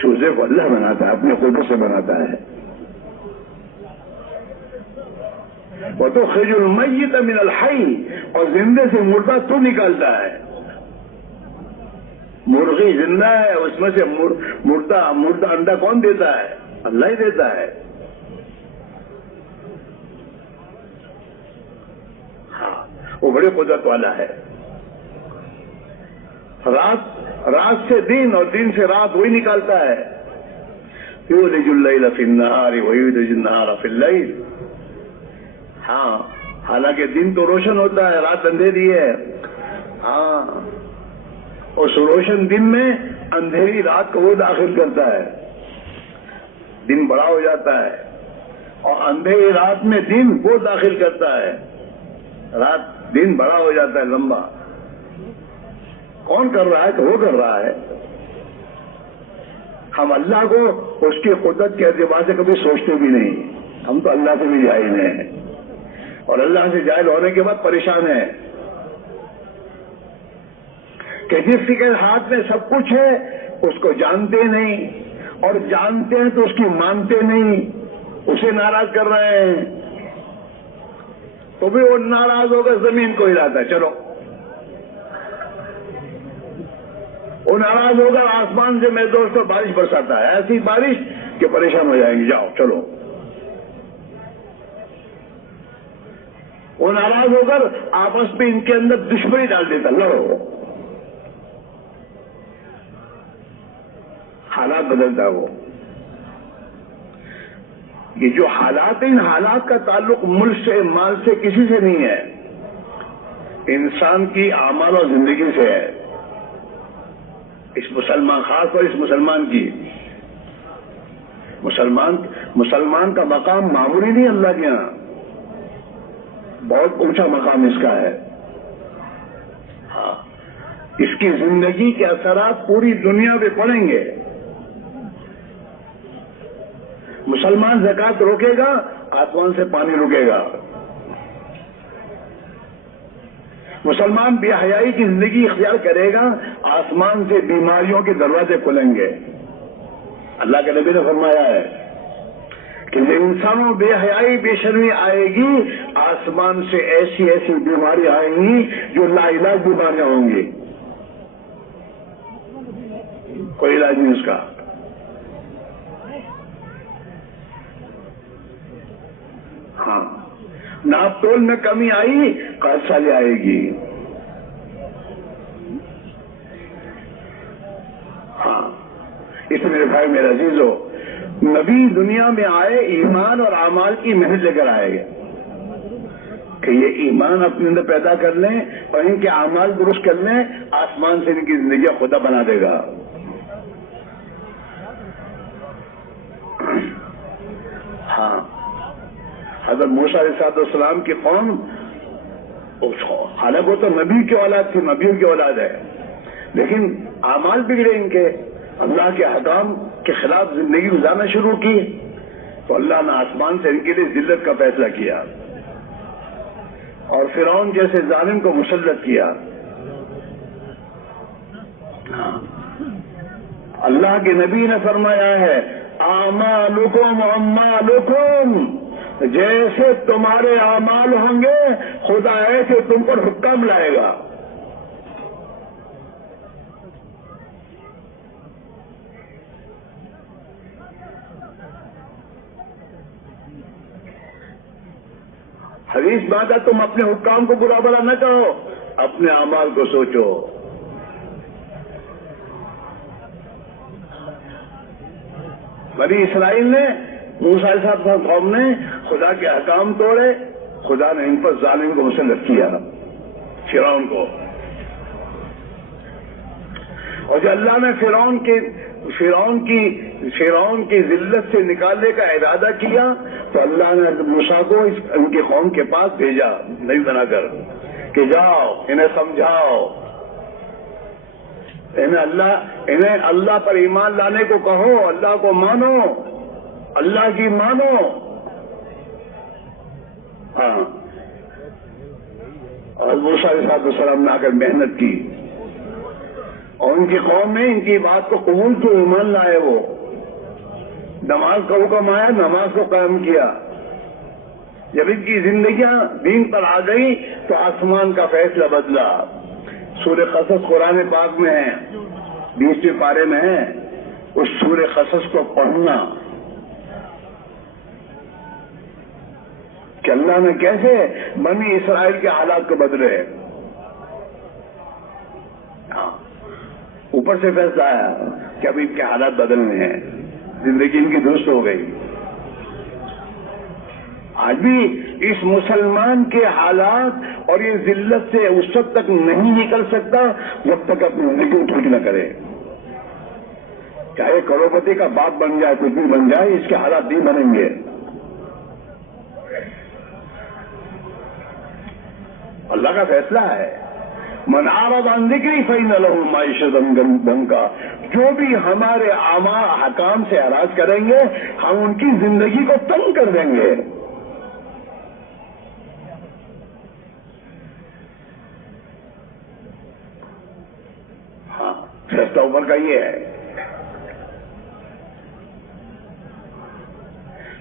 چوزے کو اللہ بناتا ہے, اپنے قدرت سے بناتا ہے. وتخرج المیت من الحی, اور زندے سے مردہ تو نکالتا ہے. مرغی زندہ ہے, اس میں سے مردہ انڈا کون دیتا ہے؟ اللہ ہی دیتا ہے. ہاں وہ بڑے قدرت والا ہے. رات سے دن اور دن سے رات وہی نکالتا ہے. یولج اللیل فی النہار ویولج النہار فی اللیل. ہاں حالانکہ دن تو روشن ہوتا ہے, رات اندھیری ہے. ہاں اس روشن دن میں اندھیری رات کو وہ داخل کرتا ہے, دن بڑا ہو جاتا ہے, اور اندھیری رات میں دن وہ داخل کرتا ہے, رات دن بڑا ہو جاتا ہے, لمبا. کون کر رہا ہے؟ تو وہ کر رہا ہے. ہم اللہ کو اس کی قدرت کے اعتبار سے کبھی سوچتے بھی نہیں. ہم تو اللہ سے بھی جاہل ہیں اور اللہ سے جاہل ہونے کے بعد پریشان ہیں کہ جس کے ہاتھ میں سب کچھ ہے اس کو جانتے نہیں اور جانتے ہیں تو اس کی مانتے نہیں, اسے ناراض کر رہے ہیں. تو بھی وہ ناراض ہو کر زمین کو ہلاتا ہے, چلو. وہ ناراض ہوگا آسمان سے میرے دوست کو بارش برساتا ہے, ایسی بارش کہ پریشان ہو جائیں گے, جاؤ چلو. وہ ناراض ہو کر آپس میں ان کے اندر دشمنی ڈال دیتا, لڑو. حالات بدلتا ہے وہ. یہ جو حالات ہیں, ان حالات کا تعلق ملک سے, مال سے, کسی سے نہیں ہے, انسان کی اعمال اور زندگی سے ہے. اس مسلمان, خاص طور اس مسلمان کی, مسلمان کا مقام معمولی نہیں اللہ کے یہاں, بہت اونچا مقام اس کا ہے. ہاں, اس کی زندگی کے اثرات پوری دنیا پہ پڑیں گے. مسلمان زکات روکے گا, آسمان سے پانی رکے گا. مسلمان بے حیائی کی زندگی اختیار کرے گا, آسمان سے بیماریوں کے دروازے کھلیں گے. اللہ کے نبی نے فرمایا ہے کہ انسانوں بے حیائی بے شرمی آئے گی, آسمان سے ایسی ایسی بیماری آئیں گی جو لا علاج بیماریاں ہوں گی, کوئی علاج نہیں اس کا. ہاں, ناپ تول میں کمی آئی, قحط سالی آئے گی. ہاں, اس میرے بھائی میرے عزیزو, نبی دنیا میں آئے ایمان اور اعمال کی محنت لے کر آئے گا کہ یہ ایمان اپنے اندر پیدا کر لیں اور ان کے اعمال درست کر لیں, آسمان سے ان کی زندگی خدا بنا دے گا. ہاں, حضرت موسیٰ علیہ السلام کی قوم, حالانکہ وہ تو نبی کی اولاد تھی, نبیوں کی اولاد ہے, لیکن اعمال بگڑے ان کے, اللہ کے احکام کے خلاف زندگی گزارنا شروع کی, تو اللہ نے آسمان سے ان کے لیے ذلت کا فیصلہ کیا اور فرعون جیسے ظالم کو مسلط کیا. اللہ کے نبی نے فرمایا ہے, اعمالکم اعمالکم, جیسے تمہارے اعمال ہوں گے خدا ایسے تم پر حکم لائے گا. حدیث بات ہے, تم اپنے حکام کو برا بھلا نہ کہو, اپنے اعمال کو سوچو. بنی اسرائیل نے, موسیٰ علیہ السلام قوم نے خدا کے احکام توڑے, خدا نے ان پر ظالم کو مسلط کیا, فرعون کو. اور جب اللہ نے فرعون کی ذلت سے نکالنے کا ارادہ کیا تو اللہ نے موسیٰ کو ان کی قوم کے پاس بھیجا نبی بنا کر کہ جاؤ انہیں سمجھاؤ, انہیں اللہ پر ایمان لانے کو کہو, اللہ کو مانو, اللہ کی مانو. ہاں, اور موسیٰ علیہ السلام نے آ کر محنت کی اور ان کی قوم نے ان کی بات کو قبول کیا, ایمان لائے. وہ نماز کا حکم آیا, نماز کو قائم کیا. جب ان کی زندگیاں دین پر آ گئی تو آسمان کا فیصلہ بدلا. سورہ قصص قرآن پاک میں ہے, 20ویں پارے میں ہے. اس سورہ قصص کو پڑھنا کہ اللہ نے کیسے بنی اسرائیل کے حالات کو بدلے. اوپر سے فیصلہ آیا کہ اب ان کے حالات بدلنے ہیں, زندگی ان کی درست ہو گئی. آج بھی اس مسلمان کے حالات اور یہ ذلت سے اس وقت تک نہیں نکل سکتا جب تک اپنی زندگی ٹھیک نہ کرے. چاہے کروڑپتی کا باپ بن جائے, کچھ بھی بن جائے, اس کے حالات نہیں بنیں گے. اللہ کا فیصلہ ہے, من اعرض عن ذکری فإن له معیشۃ ضنکا, جو بھی ہمارے حکام سے اعراض کریں گے ہم ان کی زندگی کو تنگ کر دیں گے. ہاں فیصلہ اوپر کا یہ ہے.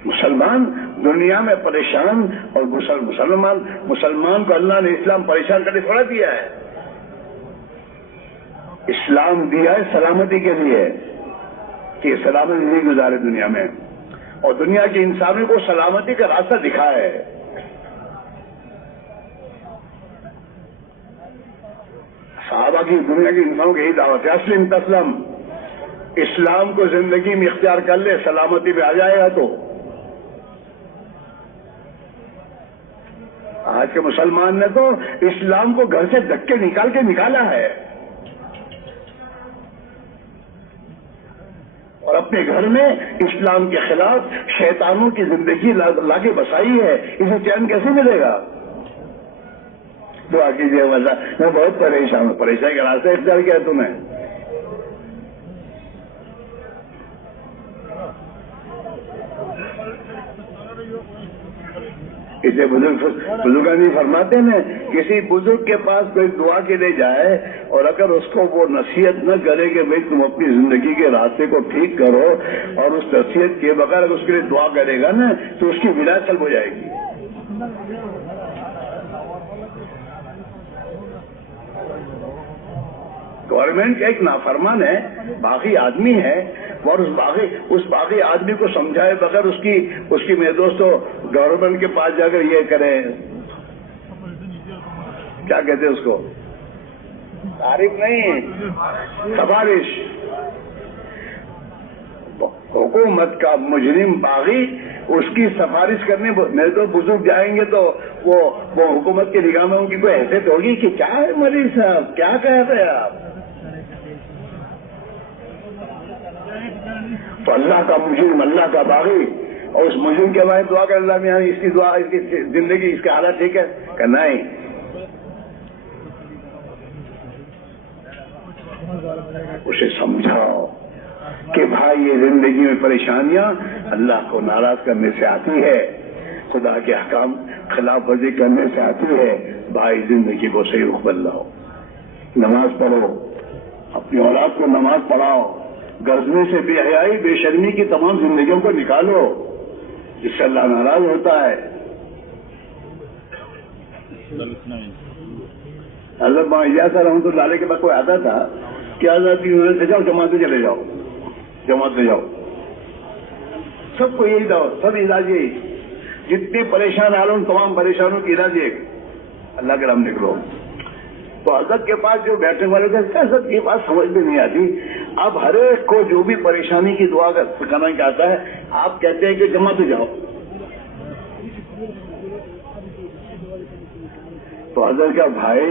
مسلمان دنیا میں پریشان اور مسلمان کو اللہ نے اسلام پریشان کرنے تھوڑا دیا ہے. اسلام دیا ہے سلامتی کے لیے کہ سلامتی نہیں گزارے دنیا میں، اور دنیا کے انسانوں کو سلامتی کا راستہ دکھایا ہے. صحابہ کی دنیا کے انسانوں کی یہی دعوت ہے، اسلم تسلم، اسلام کو زندگی میں اختیار کر لے سلامتی میں آ جائے گا. تو آج کے مسلمان نے تو اسلام کو گھر سے دھکے نکال کے نکالا ہے اور اپنے گھر میں اسلام کے خلاف شیطانوں کی زندگی لا کے بسائی ہے. اسے چین کیسے ملے گا؟ دعا کیجیے اللہ، میں بہت پریشان ہوں. پریشانی کا راستہ اختیار کیا ہے تمہیں؟ اسے بزرگانی فرماتے ہیں کسی بزرگ کے پاس کوئی دعا کے لیے جائے اور اگر اس کو وہ نصیحت نہ کرے کہ بھئی تم اپنی زندگی کے راستے کو ٹھیک کرو، اور اس نصیحت کے بغیر اس کے لیے دعا کرے گا نا تو اس کی ولایت سلب ہو جائے گی. گورنمنٹ کا ایک نافرمان ہے، باغی آدمی ہے، اور اس باغی آدمی کو سمجھائے بغیر اس کی میرے دوستو گورنمنٹ کے پاس جا کر یہ کریں، کیا کہتے ہیں اس کو، تعریف نہیں، سفارش. حکومت کا مجرم باغی اس کی سفارش کرنے میرے تو بزرگ جائیں گے تو وہ حکومت کے نگاہ میں ان کی کوئی حیثیت ہوگی کہ کیا ہے مریض صاحب، کیا کہہ رہے ہیں آپ؟ تو اللہ کا مجرم، اللہ کا باغی، اور اس مجرم کے بعد دعا کر اللہ میں اس کی دعا، اس کی زندگی، اس کا حالت ٹھیک ہے کہ نہیں؟ اسے سمجھاؤ کہ بھائی یہ زندگی میں پریشانیاں اللہ کو ناراض کرنے سے آتی ہے، خدا کے احکام خلاف ورزی کرنے سے آتی ہے. بھائی زندگی کو صحیح رخ بدلاؤ، نماز پڑھو، اپنی اولاد کو نماز پڑھاؤ، گردنی سے بے حیائی بے شرمی کی تمام زندگیوں کو نکالو، جس سے اللہ ناراض ہوتا ہے. حضرت مولانا رحمۃ اللہ علیہ کے پاس کوئی آتا تھا کہ حضرت سے جاؤ جماعت میں چلے جاؤ، جماعت میں جاؤ. سب کو یہی دعوت، سب علاج یہی، جتنے پریشان آ رہے ہیں تمام پریشانوں کی علاج ایک، اللہ کے نام نکلو. تو حضرت کے پاس جو بیٹھنے والے تھے حضرت کی بات سمجھ میں نہیں آتی. اب ہر ایک کو جو بھی پریشانی کی دعا کرنا چاہتا ہے آپ کہتے ہیں کہ جماعت میں جاؤ. تو حضرت کا بھائی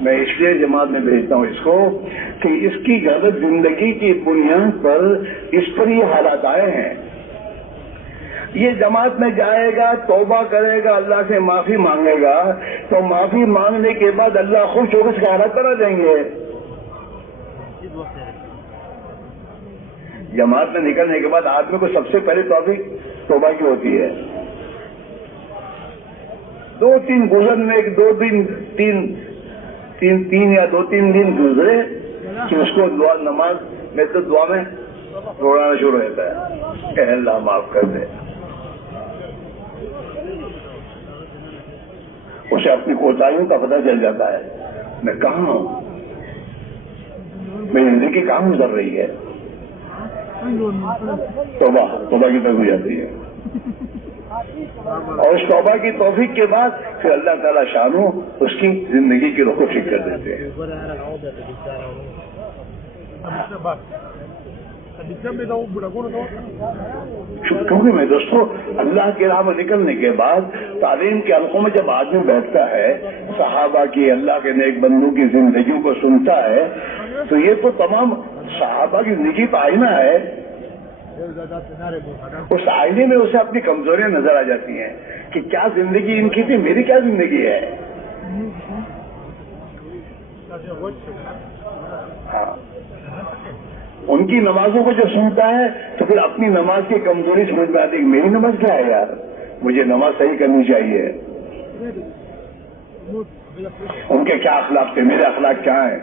میں اس لیے جماعت میں بھیجتا ہوں اس کو کہ اس کی غلط زندگی کی بنیاد پر اس پر یہ حالات آئے ہیں. یہ جماعت میں جائے گا، توبہ کرے گا، اللہ سے معافی مانگے گا، تو معافی مانگنے کے بعد اللہ خوش ہو کر اس کا حالات کرا دیں گے. جماعت میں نکلنے کے بعد آدمی کو سب سے پہلے توفیق توبہ کی ہوتی ہے. 2-3 گزرنے کے 2-3 یا 2-3 دن گزرے کہ اس کو دعا نماز میں تو دعا میں روڑانا شروع ہوتا ہے کہ اللہ معاف کر دے. اسے اپنی کوتاہیوں کا پتہ چل جاتا ہے، میں کہاں ہوں، میری زندگی کہاں گزر رہی ہے. توبہ کی طرف ہو جاتی ہے، اور اس توبہ کی توفیق کے بعد پھر اللہ تعالیٰ شانو اس کی زندگی کی رخ کو ٹھیک کر دیتے ہیں. کیونکہ میں دوستو اللہ کی راہ میں نکلنے کے بعد تعلیم کے حلقوں میں جب آدمی بیٹھتا ہے، صحابہ کی، اللہ کے نیک بندوں کی زندگیوں کو سنتا ہے، تو یہ تو تمام صحابہ کی زندگی کا آئینہ ہے. اس آئینے میں اسے اپنی کمزوریاں نظر آ جاتی ہیں کہ کیا زندگی ان کی تھی، میری کیا زندگی ہے. ہاں ان کی نمازوں کو جو سنتا ہے تو پھر اپنی نماز کی کمزوری سمجھ میں آتی ہے کہ میری نماز کیا ہے یار، مجھے نماز صحیح کرنی چاہیے. ان کے کیا اخلاق تھے، میرے اخلاق کیا ہیں.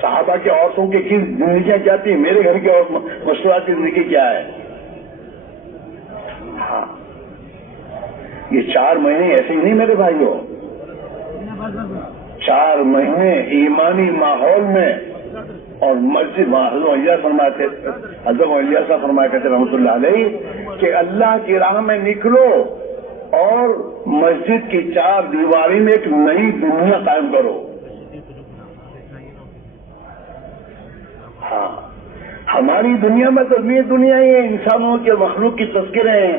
صحابہ کے عورتوں کی زندگیاں کیا تھی، میرے گھر کے مصروفات کی زندگی کیا ہے. ہاں یہ 4 مہینے ایسے ہی نہیں میرے بھائیوں، 4 مہینے ایمانی ماحول میں. اور مسجد حضرت علیہ صاحب فرمایا کرتے رحمۃ اللہ علیہ کہ اللہ کی راہ میں نکلو اور مسجد کی 4 دیواری میں ایک نئی دنیا قائم کرو. ہاں ہماری دنیا میں تو یہ دنیا ہی ہے، انسانوں کے مخلوق کی تذکرے ہیں.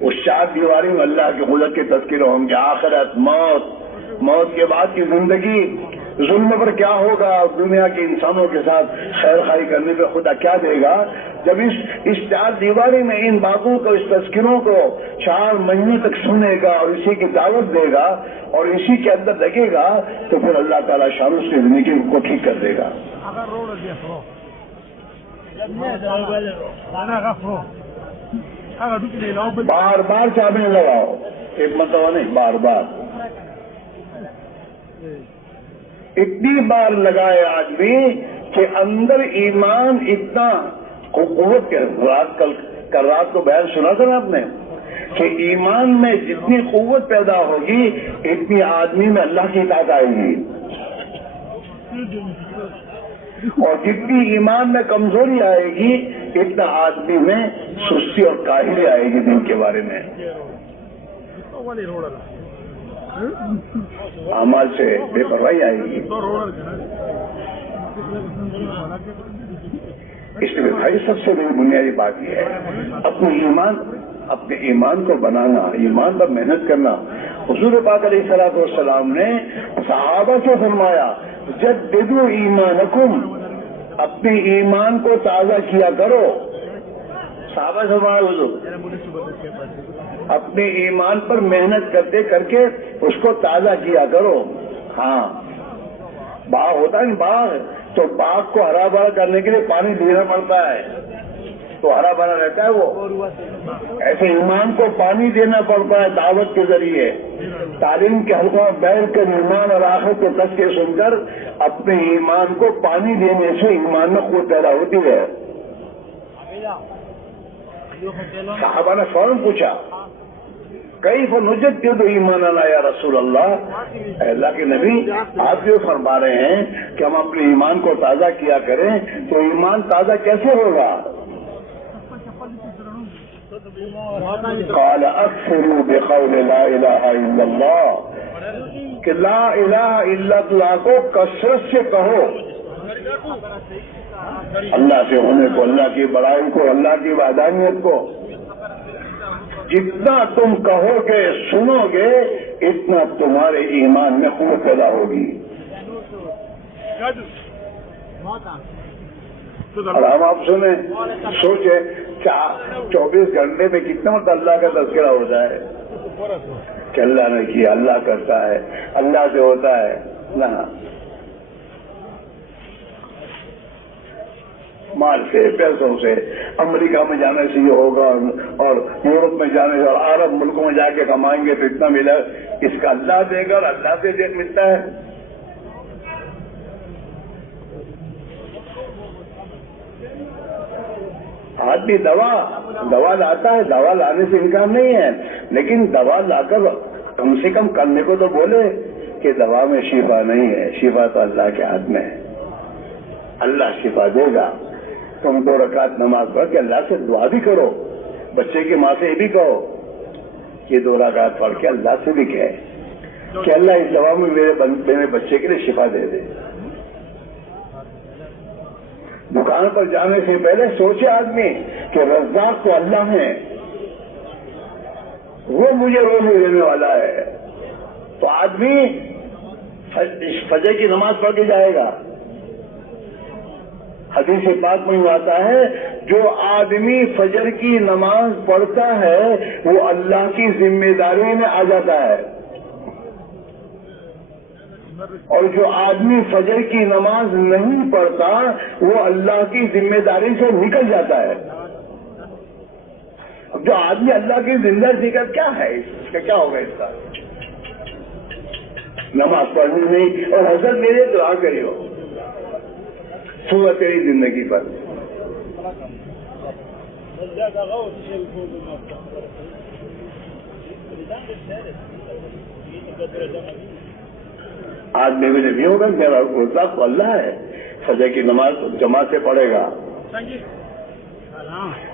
اس 4 دیواری میں اللہ کے قدرت کے تذکرے ہوں گے. آخرت، موت کے بعد کی زندگی، ظلم پر کیا ہوگا، دنیا کے انسانوں کے ساتھ خیر خائی کرنے پہ خدا کیا دے گا. جب اس 4 دیواری میں ان باتوں کو، اس تذکروں کو 4 مہینے تک سنے گا اور اسی کی دعوت دے گا اور اسی کے اندر لگے گا تو پھر اللہ تعالیٰ شان اس کی زندگی کو ٹھیک کر دے گا. بار بار چابیں لگاؤ، ایک مرتبہ نہیں، بار بار. اتنی بار لگائے آدمی کہ اندر ایمان اتنا قوت کے کل رات کو بیان سنا تھا نا آپ نے کہ ایمان میں جتنی قوت پیدا ہوگی اتنی آدمی میں اللہ کی اطاعت آئے گی، اور جتنی ایمان میں کمزوری آئے گی اتنا آدمی میں سستی اور کاہلی آئے گی دین کے بارے میں. اعمال سے بے پرواہی آئے گی. اس لیے بھائی سب سے بڑی بنیادی بات یہ ہے اپنے ایمان کو بنانا، ایمان پر محنت کرنا. حضور پاک علیہ الصلوۃ والسلام نے صحابہ سے فرمایا جددوا ایمانکم، اپنے ایمان کو تازہ کیا کرو. صحابہ سے فرمایا حضور اپنے ایمان پر محنت کرتے کر کے اس کو تازہ کیا کرو. ہاں باغ ہوتا ہے نا، باغ تو باغ کو ہرا بھرا کرنے کے لیے پانی دینا پڑتا ہے تو ہرا بھرا رہتا ہے وہ. ایسے ایمان کو پانی دینا پڑتا ہے دعوت کے ذریعے، تعلیم کے حلقوں میں بیٹھ کر ایمان اور آخرت کو کس کے سن کر اپنے ایمان کو پانی دینے سے ایمان میں قوت پیدا ہوتی ہے. صحابہ نے فوراً پوچھا کیف نجدد ایماننا یا رسول اللہ، اللہ کے نبی آپ جو فرما رہے ہیں کہ ہم اپنے ایمان کو تازہ کیا کریں تو ایمان تازہ کیسے ہوگا؟ قال اکثروا بقول لا الہ الا اللہ، کہ لا الہ الا اللہ کو کثرت سے کہو، اللہ سے ہونے کو، اللہ کی بڑائی کو، اللہ کی وحدانیت کو. جتنا تم کہو گے سنو گے اتنا تمہارے ایمان میں قوت پیدا ہوگی. اور ہم آپ سنیں، سوچیں 24 گھنٹے میں کتنا مرتبہ اللہ کا تذکرہ ہوتا ہے کہ اللہ نے کیا، اللہ کرتا ہے، اللہ سے ہوتا ہے نہ. مال سے، پیسوں سے، امریکہ میں جانے سے یہ ہوگا اور یورپ میں جانے سے اور عرب ملکوں میں جا کے کمائیں گے تو اتنا ملا، اس کا اللہ دے گا اور اللہ سے دے ملتا ہے. آدمی دوا لاتا ہے، دوا لانے سے انکار نہیں ہے، لیکن دوا لا کر کم سے کم کرنے کو تو بولے کہ دوا میں شفا نہیں ہے، شفا تو اللہ کے ہاتھ میں ہے، اللہ شفا دے گا. تم 2 رکعت نماز پڑھ کے اللہ سے دعا بھی کرو، بچے کی ماں سے یہ بھی کہو کہ 2 رکعت پڑھ کے اللہ سے بھی کہے کہ اللہ اس دوا میں میرے بچے کے لیے شفا دے دے. دکان پر جانے سے پہلے سوچے آدمی کہ رزاق تو اللہ ہے، وہ مجھے روزی دینے والا ہے، تو آدمی فجر کی نماز پڑھ کے جائے گا. حدیث پاک میں آتا ہے جو آدمی فجر کی نماز پڑھتا ہے وہ اللہ کی ذمہ داری میں آ جاتا ہے. اور جو آدمی فجر کی نماز نہیں پڑھتا وہ اللہ کی ذمہ داری سے نکل جاتا ہے. اب جو آدمی اللہ کی ذمہ داری کا کیا ہے، اس کا کیا ہوگا؟ اس کا نماز پڑھنی نہیں. اور حضرت میرے دعا کریو صبح تیری زندگی پر. آج میرے نہیں ہوگا، میرا روزہ تو اللہ ہے. فجر کی نماز جماعت سے پڑھے گا.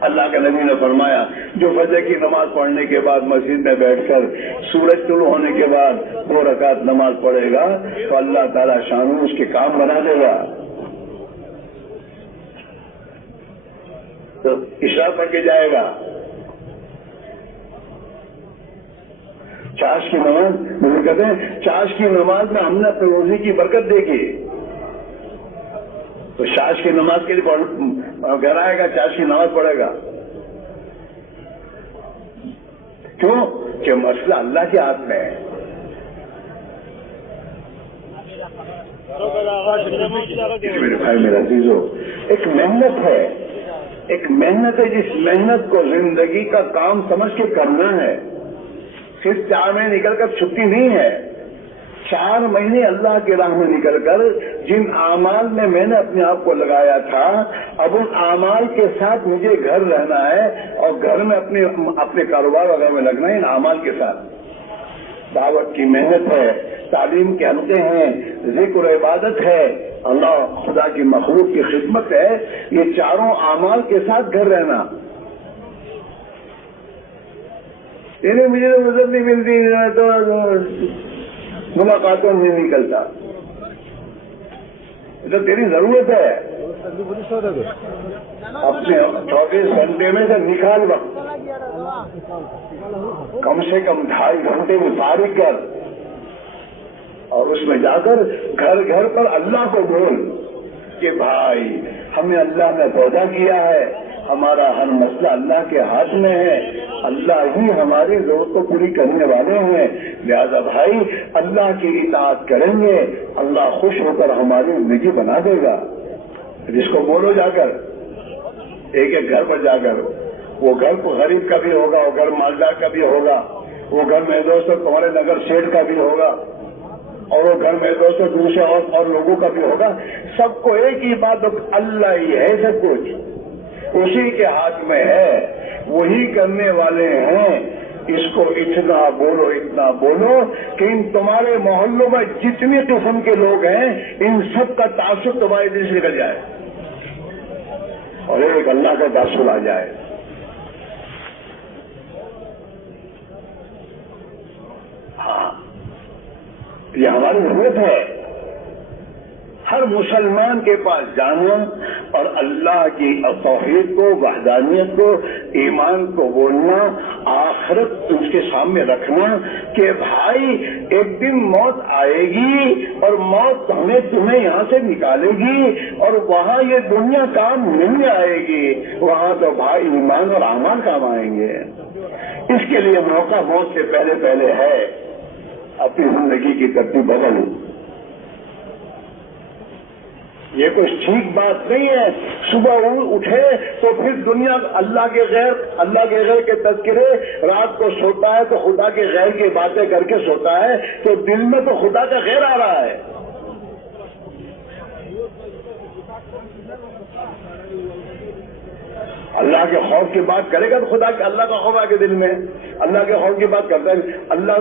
اللہ کے نبی نے فرمایا جو فجر کی نماز پڑھنے کے بعد مسجد میں بیٹھ کر سورج طلوع ہونے کے بعد 2 رکعت نماز پڑھے گا تو اللہ تعالیٰ شان اس کے کام بنا دے گا. تو اشارہ پڑھ کے جائے گا. چاش کی نماز مجھے کہتے ہیں چاش کی نماز میں ہم نے اپنے روزی کی برکت دیکھی. تو چاش کی نماز کے لیے گھر آئے گا، چاش کی نماز پڑھے گا. کیوں کہ مسئلہ اللہ کے ہاتھ میں ہے. میرے بھائی میرا عزیزو، ایک محنت ہے، ایک محنت ہے. جس محنت کو زندگی کا کام سمجھ کے کرنا ہے. صرف 4 مہینے نکل کر چھٹی نہیں ہے. 4 مہینے اللہ کی راہ میں نکل کر جن اعمال میں میں نے اپنے آپ کو لگایا تھا، اب ان اعمال کے ساتھ مجھے گھر رہنا ہے اور گھر میں اپنے کاروبار وغیرہ میں لگنا ہے. ان اعمال کے ساتھ دعوت کی محنت ہے، تعلیم کے حلقے ہیں، ذکر و عبادت ہے، اللہ خدا کی مخلوق کی خدمت ہے. یہ چاروں اعمال کے ساتھ گھر رہنا. انہیں مجھے نظر نہیں ملتی تو ملاقاتوں نہیں نکلتا. تو تیری ضرورت ہے اپنے 24 گھنٹے میں سے نکال وقت، کم سے کم 2.5 گھنٹے میں فارغ کر اور اس میں جا کر گھر گھر پر اللہ کو بول کہ بھائی ہمیں اللہ نے پیدا کیا ہے، ہمارا ہر مسئلہ اللہ کے ہاتھ میں ہے، اللہ ہی ہماری ضرورت کو پوری کرنے والے ہیں. لہذا بھائی اللہ کی اطاعت کریں گے، اللہ خوش ہو کر ہماری زندگی بنا دے گا. جس کو بولو جا کر ایک ایک گھر پر جا کر، وہ گھر کو غریب کا بھی ہوگا، وہ گھر مالدار کا بھی ہوگا، وہ گھر میں دوستوں تمہارے نگر شیٹ کا بھی ہوگا، اور وہ گھر میں دوستوں دوسرے اور لوگوں کا بھی ہوگا. سب کو ایک ہی بات، اللہ ہی ہے، سب کچھ اسی کے ہاتھ میں ہے، وہی کرنے والے ہیں. اس کو اتنا بولو، اتنا بولو کہ ان تمہارے محلوں میں جتنی قسم کے لوگ ہیں ان سب کا تعصب تمہارے دل سے نکل جائے اور ایک اللہ کا تعصب آ جائے. ہاں یہ ہماری ضرورت ہے. ہر مسلمان کے پاس جانا اور اللہ کی توحید کو، وحدانیت کو، ایمان کو بولنا، آخرت اس کے سامنے رکھنا کہ بھائی ایک دن موت آئے گی اور موت ہمیں تمہیں یہاں سے نکالے گی اور وہاں یہ دنیا کام نہیں آئے گی، وہاں تو بھائی ایمان اور اعمال کام آئیں گے. اس کے لیے موقع موت سے پہلے پہلے ہے. اپنی زندگی کی ترتیب بدل. یہ کوئی ٹھیک بات نہیں ہے. صبح اٹھے تو پھر دنیا اللہ کے غیر کے تذکرے، رات کو سوتا ہے تو خدا کے غیر کی باتیں کر کے سوتا ہے تو دل میں تو خدا کا غیر آ رہا ہے. اللہ کے خوف کی بات کرے گا تو اللہ کا خوف آ کے دل میں، اللہ کے خوف کی بات کرتا ہے. اللہ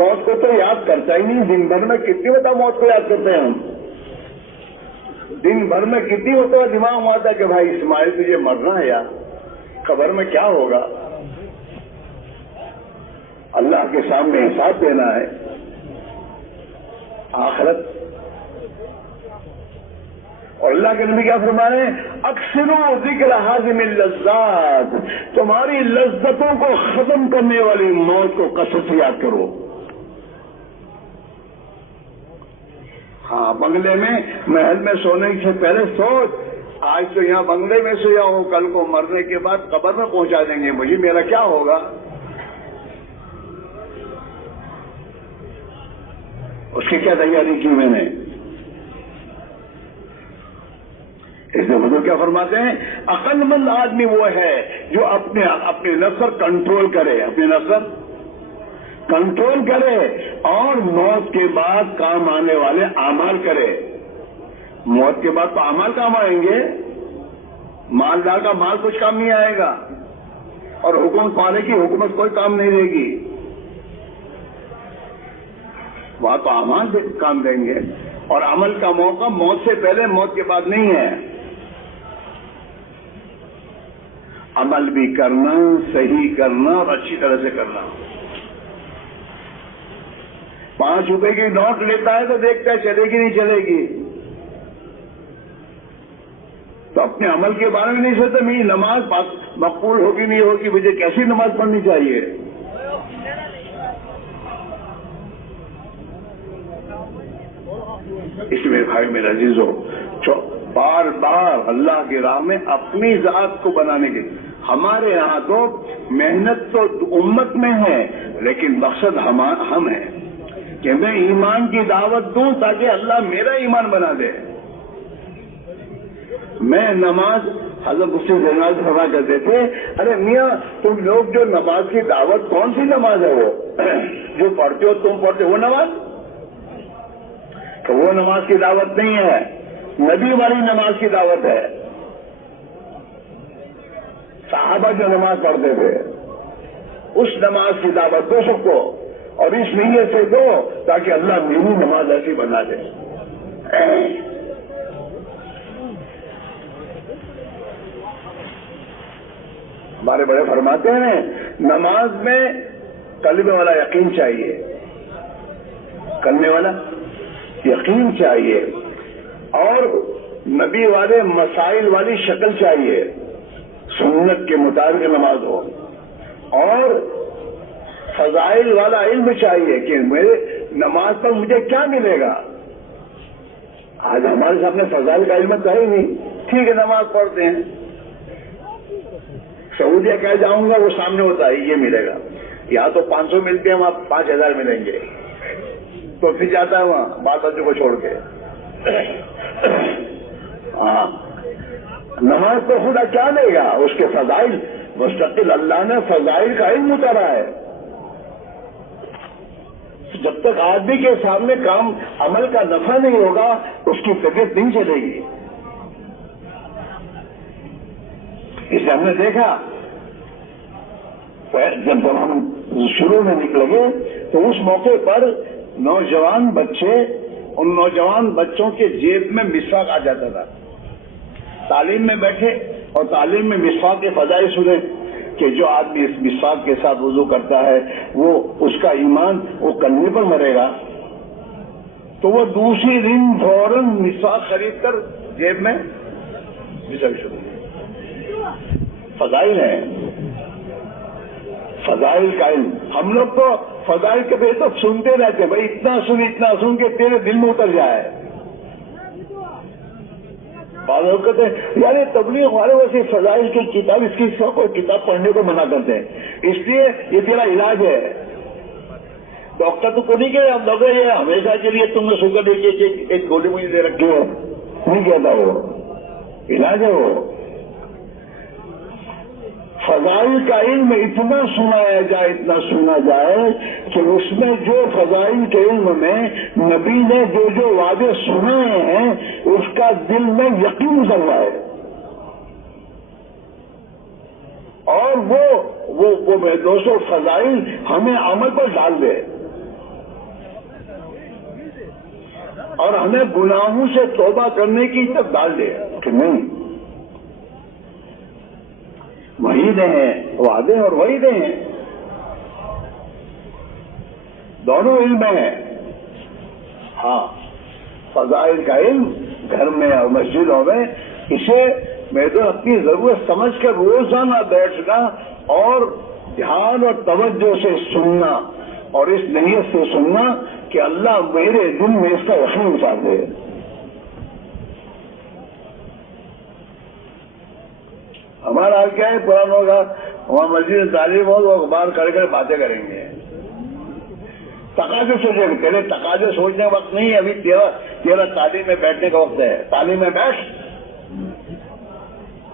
موت کو تو یاد کرتا ہی نہیں. دن بھر میں کتنی مرتبہ موت کو یاد کرتے ہیں ہم؟ دن بھر میں کتنی مرتبہ دماغ میں آتا ہے کہ بھائی اسماعیل تجھے مرنا ہے یار، قبر میں کیا ہوگا، اللہ کے سامنے حساب دینا ہے، آخرت. اور اللہ کے نبی کیا فرما رہے ہیں؟ اکثروا ذکر حازم اللذات، تمہاری لذتوں کو ختم کرنے والی موت کو کثرت سے یاد کرو. ہاں بنگلے میں محل میں سونے سے پہلے سوچ، آج تو یہاں بنگلے میں سویا ہوں، کل کو مرنے کے بعد قبر میں پہنچا دیں گے مجھے، میرا کیا ہوگا؟ اس کی کیا تیاری کی میں نے؟ اس میں حضور کیا فرماتے ہیں؟ عقل مند آدمی وہ ہے جو اپنے نفس پر کنٹرول کرے، اپنے نفس پر کنٹرول کرے اور موت کے بعد کام آنے والے اعمال کرے۔ موت کے بعد تو اعمال کام آئیں گے، مالدار کا مال کچھ کام نہیں آئے گا، اور حکومت والے کی حکومت کوئی کام نہیں دے گی، وہاں تو اعمال کام دیں گے، اور عمل کا موقع موت سے پہلے موت کے بعد نہیں ہے۔ عمل بھی کرنا، صحیح کرنا اور اچھی طرح سے کرنا۔ 5 روپے کی نوٹ لیتا ہے تو دیکھتا ہے چلے گی نہیں چلے گی، تو اپنے عمل کے بارے میں نہیں سوچتا میری نماز مقبول ہوگی نہیں ہوگی، مجھے کیسی نماز پڑھنی چاہیے۔ اس میں بھائی میرا عزیزو، بار بار اللہ کی راہ میں اپنی ذات کو بنانے کے، ہمارے یہاں تو محنت تو امت میں ہے، لیکن مقصد ہم ہیں کہ میں ایمان کی دعوت دوں تاکہ اللہ میرا ایمان بنا دے۔ میں نماز، حضرت مفتی زینال فرمایا کرتے تھے، ارے میاں تم لوگ جو نماز کی دعوت، کون سی نماز ہے وہ جو پڑھتے ہو تم پڑھتے ہو وہ نماز؟ تو وہ نماز کی دعوت نہیں ہے، نبی والی نماز کی دعوت ہے۔ صحابہ جو نماز پڑھتے تھے اس نماز کی دعوت دو سب کو، اور اس نیت سے دو تاکہ اللہ میری نماز ایسی بنا دے۔ ہمارے بڑے فرماتے ہیں نماز میں کلمے والا یقین چاہیے، کلمے والا یقین چاہیے، اور نبی والے مسائل والی شکل چاہیے، سنت کے مطابق نماز ہو، اور فضائل والا علم چاہیے کہ میرے نماز پر مجھے کیا ملے گا۔ آج ہمارے سامنے فضائل کا علم تو ہے ہی نہیں، ٹھیک ہے نماز پڑھتے ہیں، سعودیہ کہہ جاؤں گا وہ سامنے ہوتا ہے یہ ملے گا، یہاں تو 500 ملتے ہیں وہاں 5000 ملیں گے، تو پھر جاتا ہے وہاں بال بچوں کو چھوڑ کے۔ ہاں نماز تو خدا کیا لے گا، اس کے فضائل مستقل اللہ نے فضائل کا علم اتارا ہے۔ جب تک آدمی کے سامنے کام عمل کا نفع نہیں ہوگا اس کی طبیعت نہیں چلے گی۔ اسے ہم نے دیکھا جب ہم شروع میں نکلے گے تو اس موقع پر نوجوان بچے، ان نوجوان بچوں کے جیب میں مسواک آ جاتا تھا، تعلیم میں بیٹھے اور تعلیم میں مسواک کے فضائل سنے کہ جو آدمی اس مسواک کے ساتھ وضو کرتا ہے وہ اس کا ایمان وہ کلمے پر مرے گا، تو وہ دوسری دن فوراً مسواک خرید کر جیب میں مسواک شروع۔ فضائل ہے، فضائل کا علم۔ ہم لوگ تو فضائل کے بے تو سنتے رہتے، بھائی اتنا سن کہ تیرے دل میں اتر جائے۔ بعض لوگ کہتے ہیں یار یہ تبلیغ والے ویسے فضائل کی کتاب، اس کی کوئی کتاب پڑھنے کو منع کرتے ہیں، اس لیے یہ تیرا علاج ہے۔ ڈاکٹر تو کو نہیں کہ ہم لوگ یہ ہمیشہ کے لیے تم نے شوگر ایک گولی مجھے دے رکھی ہو، نہیں کہتا، وہ علاج ہے۔ وہ فضائل کا علم اتنا سنا جائے کہ اس میں جو فضائل کے علم میں نبی نے جو وعدے سنائے ہیں اس کا دل میں یقین اتر جائے، اور وہ میرے دوستوں فضائل ہمیں عمل پر ڈال دے اور ہمیں گناہوں سے توبہ کرنے کی طرف ڈال دے کہ نہیں، وعیدیں ہیں، وعدے اور وعیدیں ہیں، دونوں علم ہیں۔ ہاں فضائل کا علم گھر میں اور مسجدوں میں، اسے میں تو اپنی ضرورت سمجھ کر روزانہ بیٹھنا اور دھیان اور توجہ سے سننا، اور اس نیت سے سننا کہ اللہ میرے دل میں اس کا یقین اتار دے۔ ہمارا حال کیا ہے، پرانوں کا وہاں مسجد تعلیم ہو تو اخبار کر باتیں کریں گے، تقاضے سوچے، تیرے تقاضے سوچنے کا وقت نہیں ہے، ابھی تیرا تعلیم میں بیٹھنے کا وقت ہے. تعلیم میں بیٹھ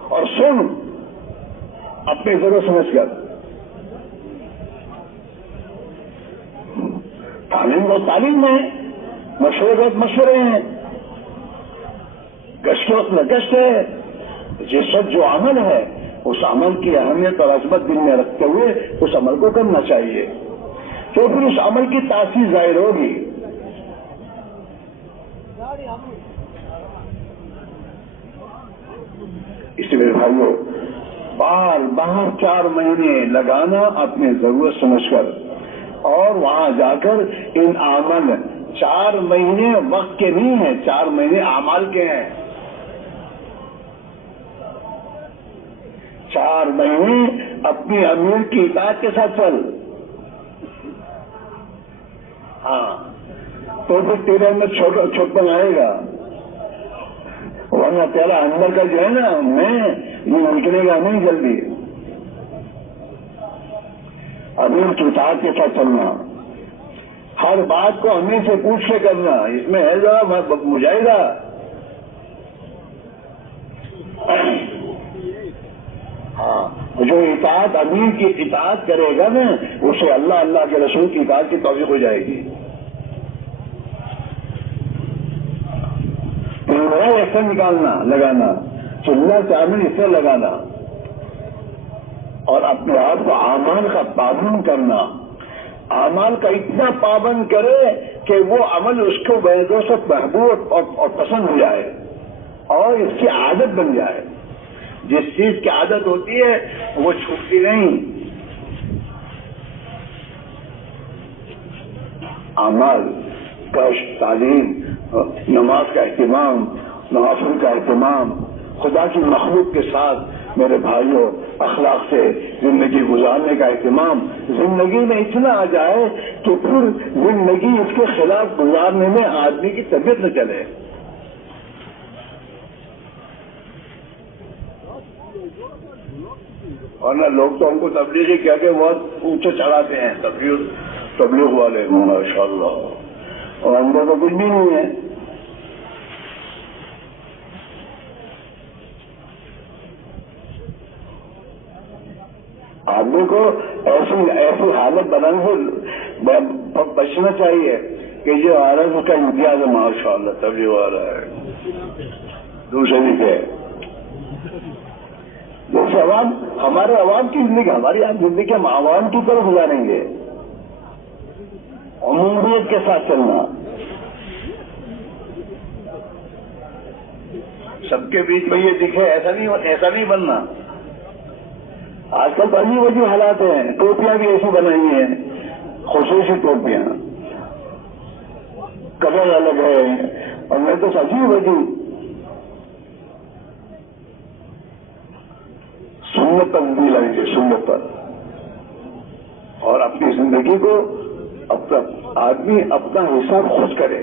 اور سن اپنی ضرورت سمجھ کر. تعلیم کو تعلیم ہے، مشورے وقت مشورے ہیں، گشت وقت میں گشت ہے. جس وقت جو عمل ہے اس عمل کی اہمیت اور عظمت دل میں رکھتے ہوئے اس عمل کو کرنا چاہیے، تو پھر اس عمل کی تاثیر ظاہر ہوگی. اس لیے بھائیو، باہر 4 مہینے لگانا اپنی ضرورت سمجھ کر، اور وہاں جا کر ان عمل 4 مہینے وقت کے نہیں ہیں، 4 مہینے اعمال کے ہیں. 4 مہینے اپنی امیر کی اطاعت کے ساتھ چل. ہاں تو پھر تیرے اندر چھوٹپن آئے گا، ورنہ تیرا اندر کا جو ہے نا میں یہ نکلے گا نہیں جلدی. امیر کی اطاعت کے ساتھ چلنا، ہر بات کو امیر سے پوچھ کے کرنا، اس میں ہے ذرا بجھائے گا. ہاں جو اطاعت امیر کی اطاعت کرے گا نا اسے اللہ کے رسول کی اطاعت کی توفیق ہو جائے گی. ایسا نکالنا لگانا، چلنا چاول اس سے لگانا، اور اپنے آپ کو اعمال کا پابند کرنا. اعمال کا اتنا پابند کرے کہ وہ عمل اس کو بہت محبوب اور پسند ہو جائے اور اس کی عادت بن جائے. جس چیز کی عادت ہوتی ہے وہ چھوٹتی نہیں. اعمال کا تعلیم، نماز کا اہتمام، نوافل کا اہتمام، خدا کی مخلوق کے ساتھ میرے بھائیوں اخلاق سے زندگی گزارنے کا اہتمام زندگی میں اتنا آ جائے کہ پھر زندگی اس کے خلاف گزارنے میں آدمی کی طبیعت نہ چلے. اور نہ لوگ تو ہم کو تبلیغی کہہ کے بہت اونچے چڑھاتے ہیں، تبلیغ والے ماشاء اللہ، اور اندر تو کچھ بھی نہیں ہے. آدمی کو ایسی حالت بنانے سے بچنا چاہیے کہ جو حالت اس کا امتیاز ہے ماشاء اللہ تبلیغ والا ہے. دوسرے کہ جیسے ہمارے عوام کی زندگی، ہماری زندگی ہم عوام کی طرف گزاریں گے، عمومیت کے ساتھ چلنا، سب کے بیچ میں یہ دکھے ایسا نہیں بننا. آج کل بڑی وجہ حالات ہیں، ٹوپیاں بھی ایسی بنائی ہیں، خصوصی ٹوپیاں، کلر الگ ہے، اور میں تو سچی وجہ سنت پر بھی لگیں گے، سنت پر. اور اپنی زندگی کو آدمی اپنا حساب خود کرے.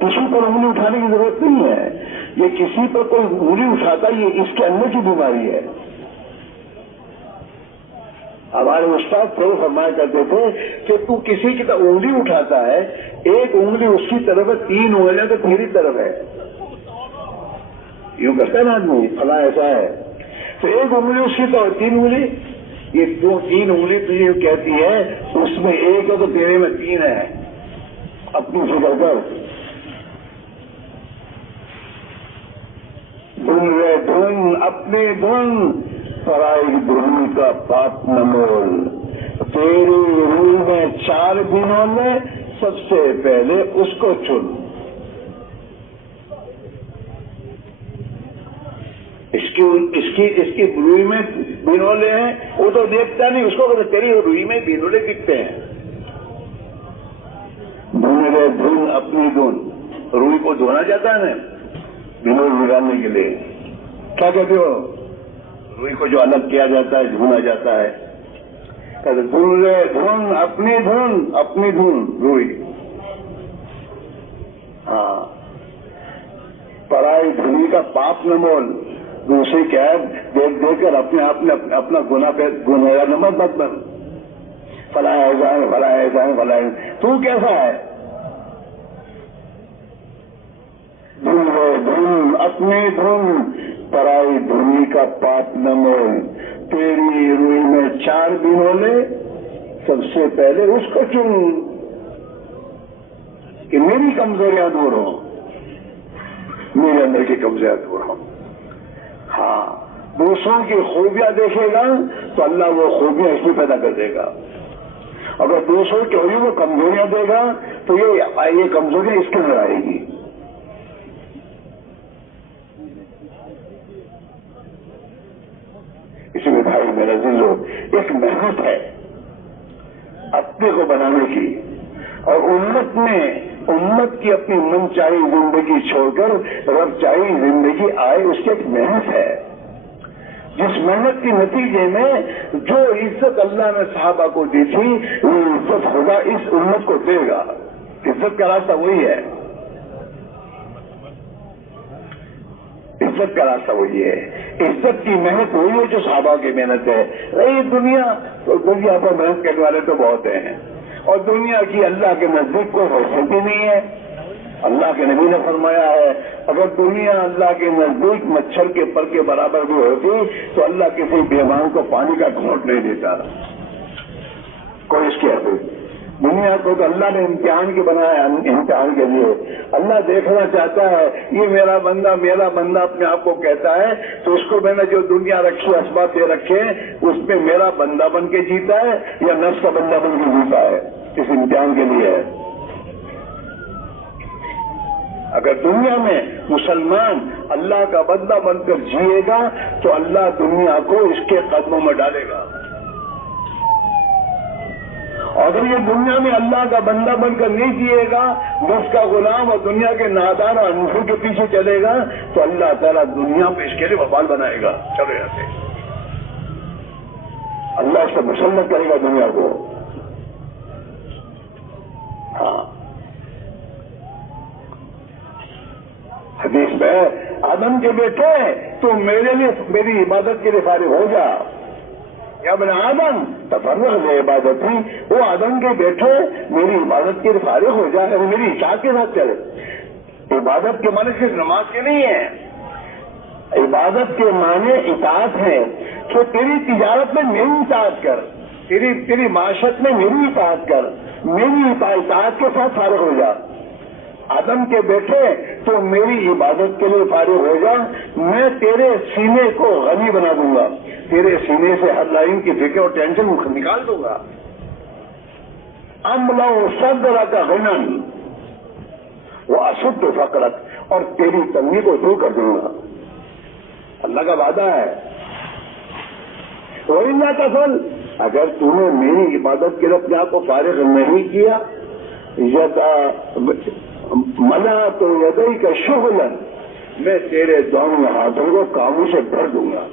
کسی پر انگلی اٹھانے کی ضرورت نہیں ہے. یہ کسی پر کوئی انگلی اٹھاتا یہ اس کے اندر کی بیماری ہے. ہمارے استاد پھر فرمایا کرتے تھے کہ تو کسی کی طرف انگلی اٹھاتا ہے، ایک انگلی اس کی طرف ہے، 3 انگلیاں تو تیری طرف ہے. یوں کرتا ہے نا آدمی، فلاں ایسا ہے، تو ایک انگلی اس کی طرف، 3 انگلی، یہ 3 انگلی تجھے کہتی ہے اس میں ایک ہے تو تیرے میں 3 ہے. اپنی فکر کر. دھن اپنے دھن پرائی دھن کا پاپ نہ مول. تیری روح میں 4 دنوں میں سب سے پہلے اس کو چن. اس کی روئی میں بینولے ہیں، وہ تو دیکھتا نہیں، اس کو تیری روئی میں بینولے دکھتے ہیں. دھن دھن اپنی دھن، روئی کو دھونا جاتا ہے نا بینول نکالنے کے لیے. کیا کہتے ہو؟ روئی کو جو الگ کیا جاتا ہے، دھونا جاتا ہے. دھن اپنی دھن روئی. ہاں، پرائی دھنی کا پاپ نہ مول. دوسری کیا ہے، دیکھ کر اپنے آپ نے اپنا گناہگار نہ مت بن. فلاں ایسا ہے، فلاں ایسا ہے، فلاں تو کیسا ہے؟ دھن ہے دھن، اپنی دھن، پرائی دھنی کا پاپ نہ مول، تیری روئی میں 4 دنوں لے، سب سے پہلے اس کو چن کہ میری کمزوریاں دور ہوں، میرے اندر کی کمزوریاں دور ہوں۔ ہاں، دوسروں کی خوبیاں دیکھے گا تو اللہ وہ خوبیاں اس میں پیدا کر دے گا، اگر دوسروں کی عیوب و کمزوریاں دے گا تو یہ کمزوریاں اس کے اندر آئے گی۔ اسی میں بھائی میرا عزیزو، ایک محنت ہے اپنے کو بنانے کی، اور امت کی اپنی من چاہی زندگی چھوڑ کر رب چاہی زندگی آئے، اس کی ایک محنت ہے، جس محنت کے نتیجے میں جو عزت اللہ نے صحابہ کو دی تھی وہ عزت خدا اس امت کو دے گا۔ عزت کا راستہ وہی ہے، عزت کا راستہ وہی ہے، عزت کی محنت وہی ہے جو صحابہ کی محنت ہے۔ یہ دنیا پر محنت کرنے والے تو بہت ہیں، اور دنیا کی اللہ کے نزدیک کوئی حیثیت ہی نہیں ہے۔ اللہ کے نبی نے فرمایا ہے اگر دنیا اللہ کے نزدیک مچھر کے پر کے برابر بھی ہوتی تو اللہ کسی بیوان کو پانی کا گھونٹ نہیں دیتا، کوئی اس کی حیثیت۔ دنیا کو تو اللہ نے امتحان کے بنایا، امتحان کے لیے اللہ دیکھنا چاہتا ہے یہ میرا بندہ اپنے آپ کو کہتا ہے تو اس کو میں نے جو دنیا رکھی، اسباب دے رکھے، اس میں میرا بندہ بن کے جیتا ہے یا نفس کا بندہ بن کے جیتا ہے، اس امتحان کے لیے ہے۔ اگر دنیا میں مسلمان اللہ کا بندہ بن کر جیے گا تو اللہ دنیا کو اس کے قدموں میں ڈالے گا، اور اگر یہ دنیا میں اللہ کا بندہ بن کر نہیں جیے گا، نفس کا غلام اور دنیا کے نادان اور انفر کے پیچھے چلے گا تو اللہ تعالیٰ دنیا پہ اس کے لیے وبال بنائے گا۔ چلو یہاں سے اللہ اس سے مسلط کرے گا دنیا کو۔ ہاں، حدیث میں آدم کے بیٹے تو میرے لیے میری عبادت کے لیے فارغ ہو جا، یا ابن آدم تفرغ لے عبادت ہی، وہ آدم کے بیٹے میری عبادت کے لیے فارغ ہو جائے، میری اطاعت کے ساتھ چلے۔ عبادت کے معنی صرف نماز کے نہیں ہے، عبادت کے معنی اطاعت ہے کہ تیری تجارت میں میری اطاعت کر، تیری معاشرت میں میری اطاعت کر، میری اطاعت کے ساتھ فارغ ہو جا۔ آدم کے بیٹے تو میری عبادت کے لیے فارغ ہو جا، میں تیرے سینے کو غنی بنا دوں گا، تیرے سینے سے ہر لائن کی فکر اور ٹینشن نکال دوں گا۔ املا صدر کا غنن وہ اشد فقرت، اور تیری تنگی کو دور کر دوں گا، اللہ کا وعدہ ہے۔ وہی نہ تفل، اگر تم نے میری عبادت کے لیے اپنے آپ کو فارغ نہیں کیا، منا تو یدئی کا شغلن، میں تیرے دونوں ہاتھوں کو کاموں سے بھر دوں گا،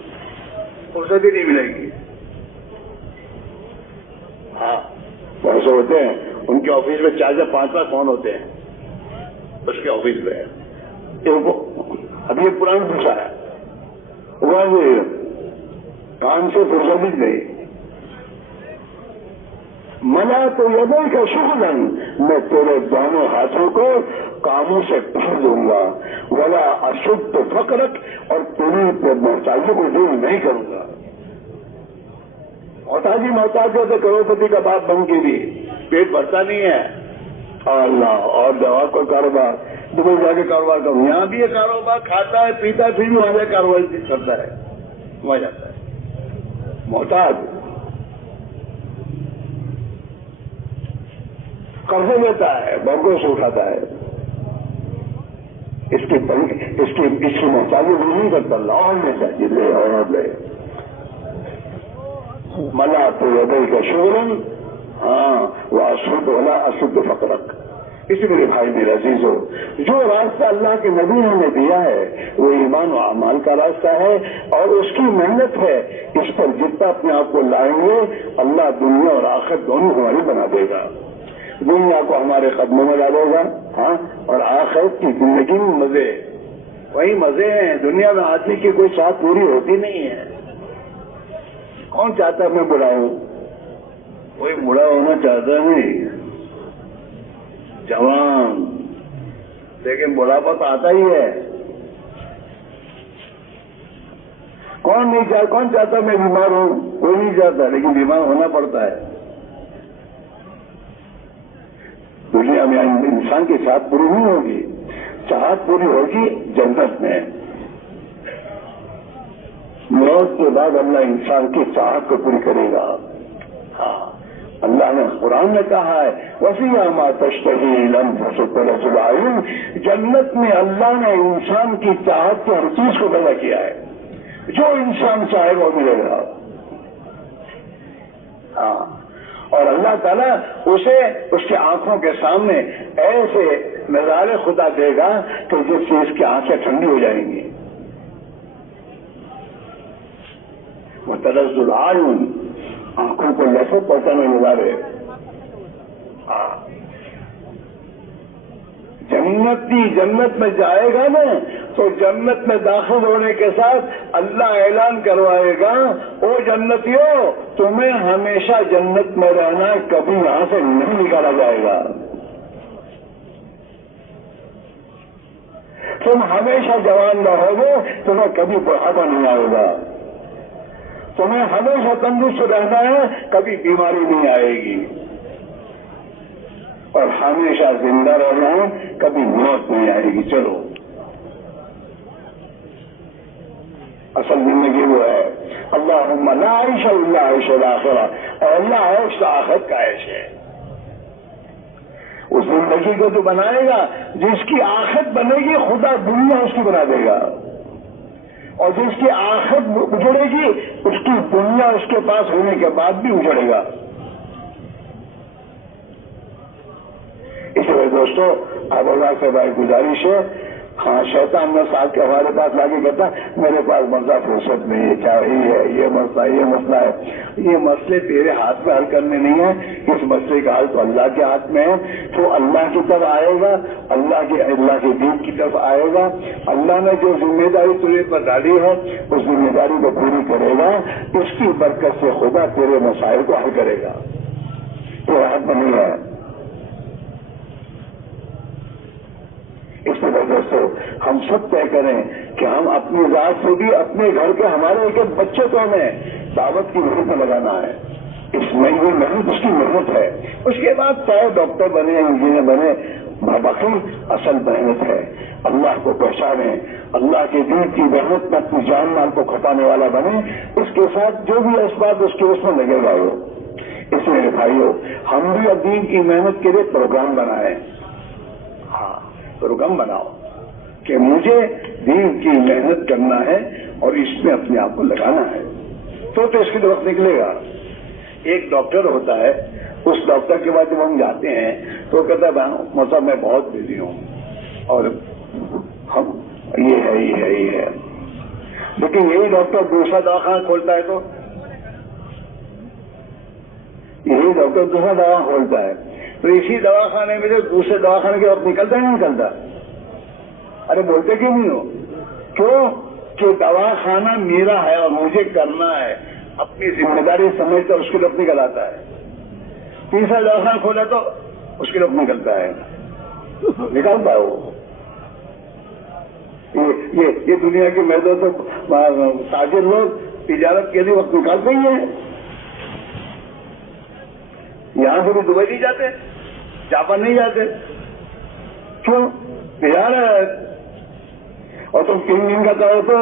فرصت ہی نہیں ملے گی۔ ہاں، ایسے ہوتے ہیں ان کے آفس میں 4 سے 5 فون ہوتے ہیں، اس کے آفس میں ابھی ایک پرانا پوچھا ہے وہ کام سے فرصت ہی نہیں۔ منا تو یدئی کا شغلن، میں تیرے دونوں ہاتھوں کو کاموں سے بھر دوں گا، ولا اشد فقرت، اور تیری محتاجی کو دور نہیں کروں گا۔ محتاج ہوتے کروڑپتی کا باپ بن کے بھی پیٹ بھرتا نہیں ہے، اللہ اور دوا کو کاروبار، دبئی جا کے کاروبار کروں، یہاں بھی یہ کاروبار کھاتا ہے پیتا ہے، پھر بھی وہاں جا کاروبار کرتا ہے، وہاں جاتا ہے محتاج، قرضے لیتا ہے، بینکوں سے اٹھاتا ہے، اس کی محتاجی وہ نہیں کرتا، اللہ اور میں چاہیے لے اور لے۔ ملا تو یدئی کا شغلن، ہاں وہ اشد ولا اشد فقرک۔ اسی لیے بھائی میرے عزیز ہو، جو راستہ اللہ کے نبی نے ہمیں دیا ہے وہ ایمان و اعمال کا راستہ ہے، اور اس کی محنت ہے، اس پر جتنا اپنے آپ کو لائیں گے اللہ دنیا اور آخرت دونوں ہماری بنا دے گا، دنیا کو ہمارے قدموں میں ڈالے گا، ہاں، اور آخرت کی زندگی میں مزے، وہی مزے ہیں۔ دنیا میں آدمی کی کوئی چاہت پوری ہوتی نہیں ہے، کون چاہتا ہے میں بلاؤں، کوئی بوڑھا ہونا چاہتا نہیں، جوان، لیکن بڑھاپا تو آتا ہی ہے۔ کون چاہتا میں بیمار ہوں؟ کوئی نہیں چاہتا، لیکن بیمار ہونا پڑتا ہے۔ دنیا میں انسان کی چاہت پوری نہیں ہوگی، چاہت پوری ہوگی جنت میں۔ موت کے بعد اللہ انسان کی چاہت کو پوری کرے گا۔ ہاں، اللہ نے قرآن میں کہا ہے وَفِيهَا مَا تَشْتَهِي الْأَنفُسُ وَلَذُّ الْأَعْيُنُ، جنت میں اللہ نے انسان کی چاہت کی ہر چیز کو پیدا کیا ہے، جو انسان چاہے وہ ملے گا۔ ہاں، اور اللہ تعالیٰ اسے اس کی آنکھوں کے سامنے ایسے نظارے خدا دے گا کہ جس سے اس کی آنکھیں ٹھنڈی ہو جائیں گی۔ وَتَلَذُّ الْأَعْيُنُ، آنکھوں کو لذت پہنچانے نظارے۔ جنت میں جائے گا نا تو جنت میں داخل ہونے کے ساتھ اللہ اعلان کروائے گا، او جنتیوں تمہیں ہمیشہ جنت میں رہنا، کبھی یہاں سے نہیں نکالا جائے گا، تم ہمیشہ جوان رہو گے، تمہیں کبھی بڑھاپا نہیں آئے گا، تمہیں ہمیشہ تندرست رہنا ہے، کبھی بیماری نہیں آئے گی، اور ہمیشہ زندہ رہنا ہے، کبھی موت نہیں آئے گی۔ چلو، اصل زندگی وہ ہے اللہم لا عیش الا عیش الآخرہ، اے اللہ عیش تو آخرت کا عیش ہے۔ اس زندگی کو تو بنائے گا جس کی آخرت بنے گی، خدا دنیا اس کی بنا دے گا، اور جس کی آخرت اجڑے گی اس کی دنیا اس کے پاس ہونے کے بعد بھی اجڑے گا۔ اس لیے دوستو، اب اللہ سے بھائی گزارش ہے، ہاں شیطان میں صاحب کے ہمارے پاس لا کے کہتا میرے پاس مرزا فرصت نہیں ہے، کیا یہ مسئلہ ہے، یہ مسئلے تیرے ہاتھ میں حل کرنے نہیں ہے، اس مسئلے کا حل تو اللہ کے ہاتھ میں ہے، تو اللہ کی طرف آئے گا، اللہ کے دین کی طرف آئے گا، اللہ نے جو ذمہ داری تجھے پر ڈالی ہے اس ذمہ داری کو پوری کرے گا، اس کی برکت سے خدا تیرے مسائل کو حل کرے گا، تو ہاتھ میں نہیں ہے۔ اس وجہ سے ہم سب طے کریں کہ ہم اپنی ذات سے بھی اپنے گھر کے ہمارے ایک ایک بچے کو ہمیں دعوت کی محنت میں لگانا ہے، اس میں یہ محنت اس کی محنت ہے، اس کے بعد چاہے ڈاکٹر بنے انجینئر بنے، باقی اصل محنت ہے اللہ کو پہچانے، اللہ کے دین کی محنت میں اپنی جان مال کو کھپانے والا بنے، اس کے ساتھ جو بھی اسباب اس کے اس میں لگے گا وہ۔ اس لیے بھائیو، ہم بھی اب دین کی محنت کے لیے پروگرام بنائیں، ہاں پروگرام بناؤ کہ مجھے دین کی محنت کرنا ہے اور اس میں اپنے آپ کو لگانا ہے، تو اس کے وقت نکلے گا۔ ایک ڈاکٹر ہوتا ہے، اس ڈاکٹر کے بعد جب ہم جاتے ہیں تو کہتا ہے مطلب میں بہت بزی ہوں اور ہم یہ ہے، لیکن یہی ڈاکٹر دوسرا دواخانہ کھولتا ہے تو یہی ڈاکٹر دوسرا دواخانہ کھولتا ہے تو اسی دواخانے میں جو دوسرے دواخانے کے وقت نکلتا ہے نہیں نکلتا؟ ارے بولتے کیوں نہیں ہو؟ کیوں کہ دواخانہ میرا ہے اور مجھے کرنا ہے، اپنی ذمہ داری سمجھ کر اس کے لوگ نکل آتا ہے۔ تیسرا دواخانہ کھولا تو اس کے لوگ نکلتا ہے، نکلتا ہے وہ۔ یہ دنیا کے میدوں تو تاجر لوگ تجارت کے لیے وقت نکالتے ہی ہیں، یہاں سے بھی دبئی نہیں جاتے، جاپان نہیں جاتے، کیوں؟ تجارت، اور تم 3 دن کا کہو تو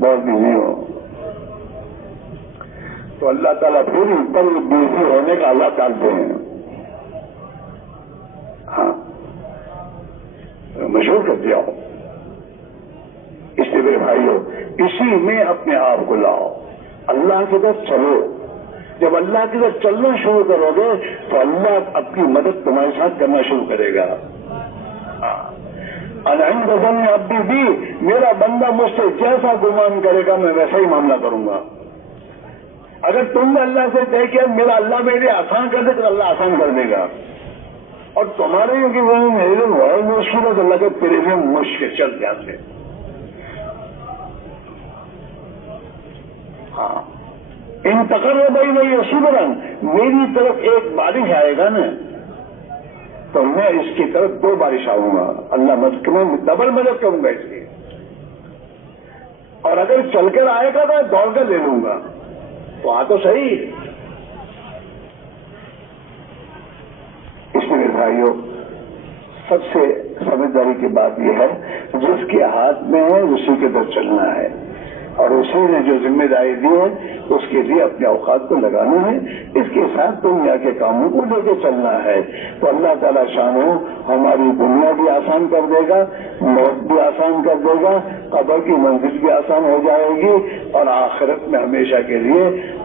بہت بزی ہو، تو اللہ تعالیٰ پھر اوپر بزی ہونے کا اللہ ڈالتے ہیں، ہاں مشہور کر دیا ہو۔ اس لیے میرے بھائیو، اسی میں اپنے آپ کو لاؤ، اللہ کی طرف چلو، جب اللہ کی طرف چلنا شروع کرو گے تو اللہ اپنی مدد تمہارے ساتھ کرنا شروع کرے گا۔ عند ظن عبدی بھی، میرا بندہ مجھ سے جیسا گمان کرے گا میں ویسا ہی معاملہ کروں گا۔ اگر تم نے اللہ سے طے کیا میرا اللہ میرے آسان کر دے تو اللہ آسان کر دے گا، اور تمہارے میرے لیے بہت مشکل ہے تو اللہ کہ تیرے لیے مشکل، چل دھیان سے۔ ہاں ان تقرب الیہ شبرا، میری طرف ایک بارش آئے گا نا تو میں اس کی طرف 2 بارش آؤں گا، اللہ مدد میں ڈبل مدد کروں گا اس کی، اور اگر چل کر آئے گا تو دوڑ کر لے لوں گا، تو تو صحیح۔ اس میں بھائیوں سب سے سمجھداری کی بات یہ ہے جس کے ہاتھ میں ہے اسی کے در چلنا ہے، اور اسی نے جو ذمہ داری دی ہے اس کے لیے اپنے اوقات کو لگانا ہے، اس کے ساتھ دنیا کے کاموں کو لے کے چلنا ہے، تو اللہ تعالیٰ شانہ ہماری دنیا بھی آسان کر دے گا، موت بھی آسان کر دے گا، قبر کی منزل بھی آسان ہو جائے گی، اور آخرت میں ہمیشہ کے لیے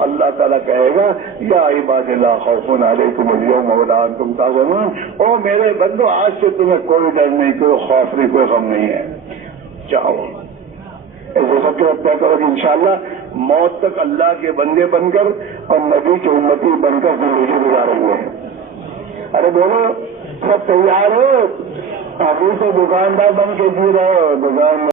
اللہ تعالیٰ کہے گا یا عباد لا خوف علیکم اليوم ولا انتم تحزنون، او میرے بندو آج سے تمہیں کوئی ڈر نہیں، کوئی خوف نہیں، کوئی غم نہیں ہے، جاؤ ایسے سب کے طے کرو کہ انشاءاللہ موت تک اللہ کے بندے بن کر اور نبی کے امتی بن کر زندگی گزاریں گے۔ ارے بولو سب تیار ہو؟ ابھی تو دکاندار بن کے جی رہے ہو، دکان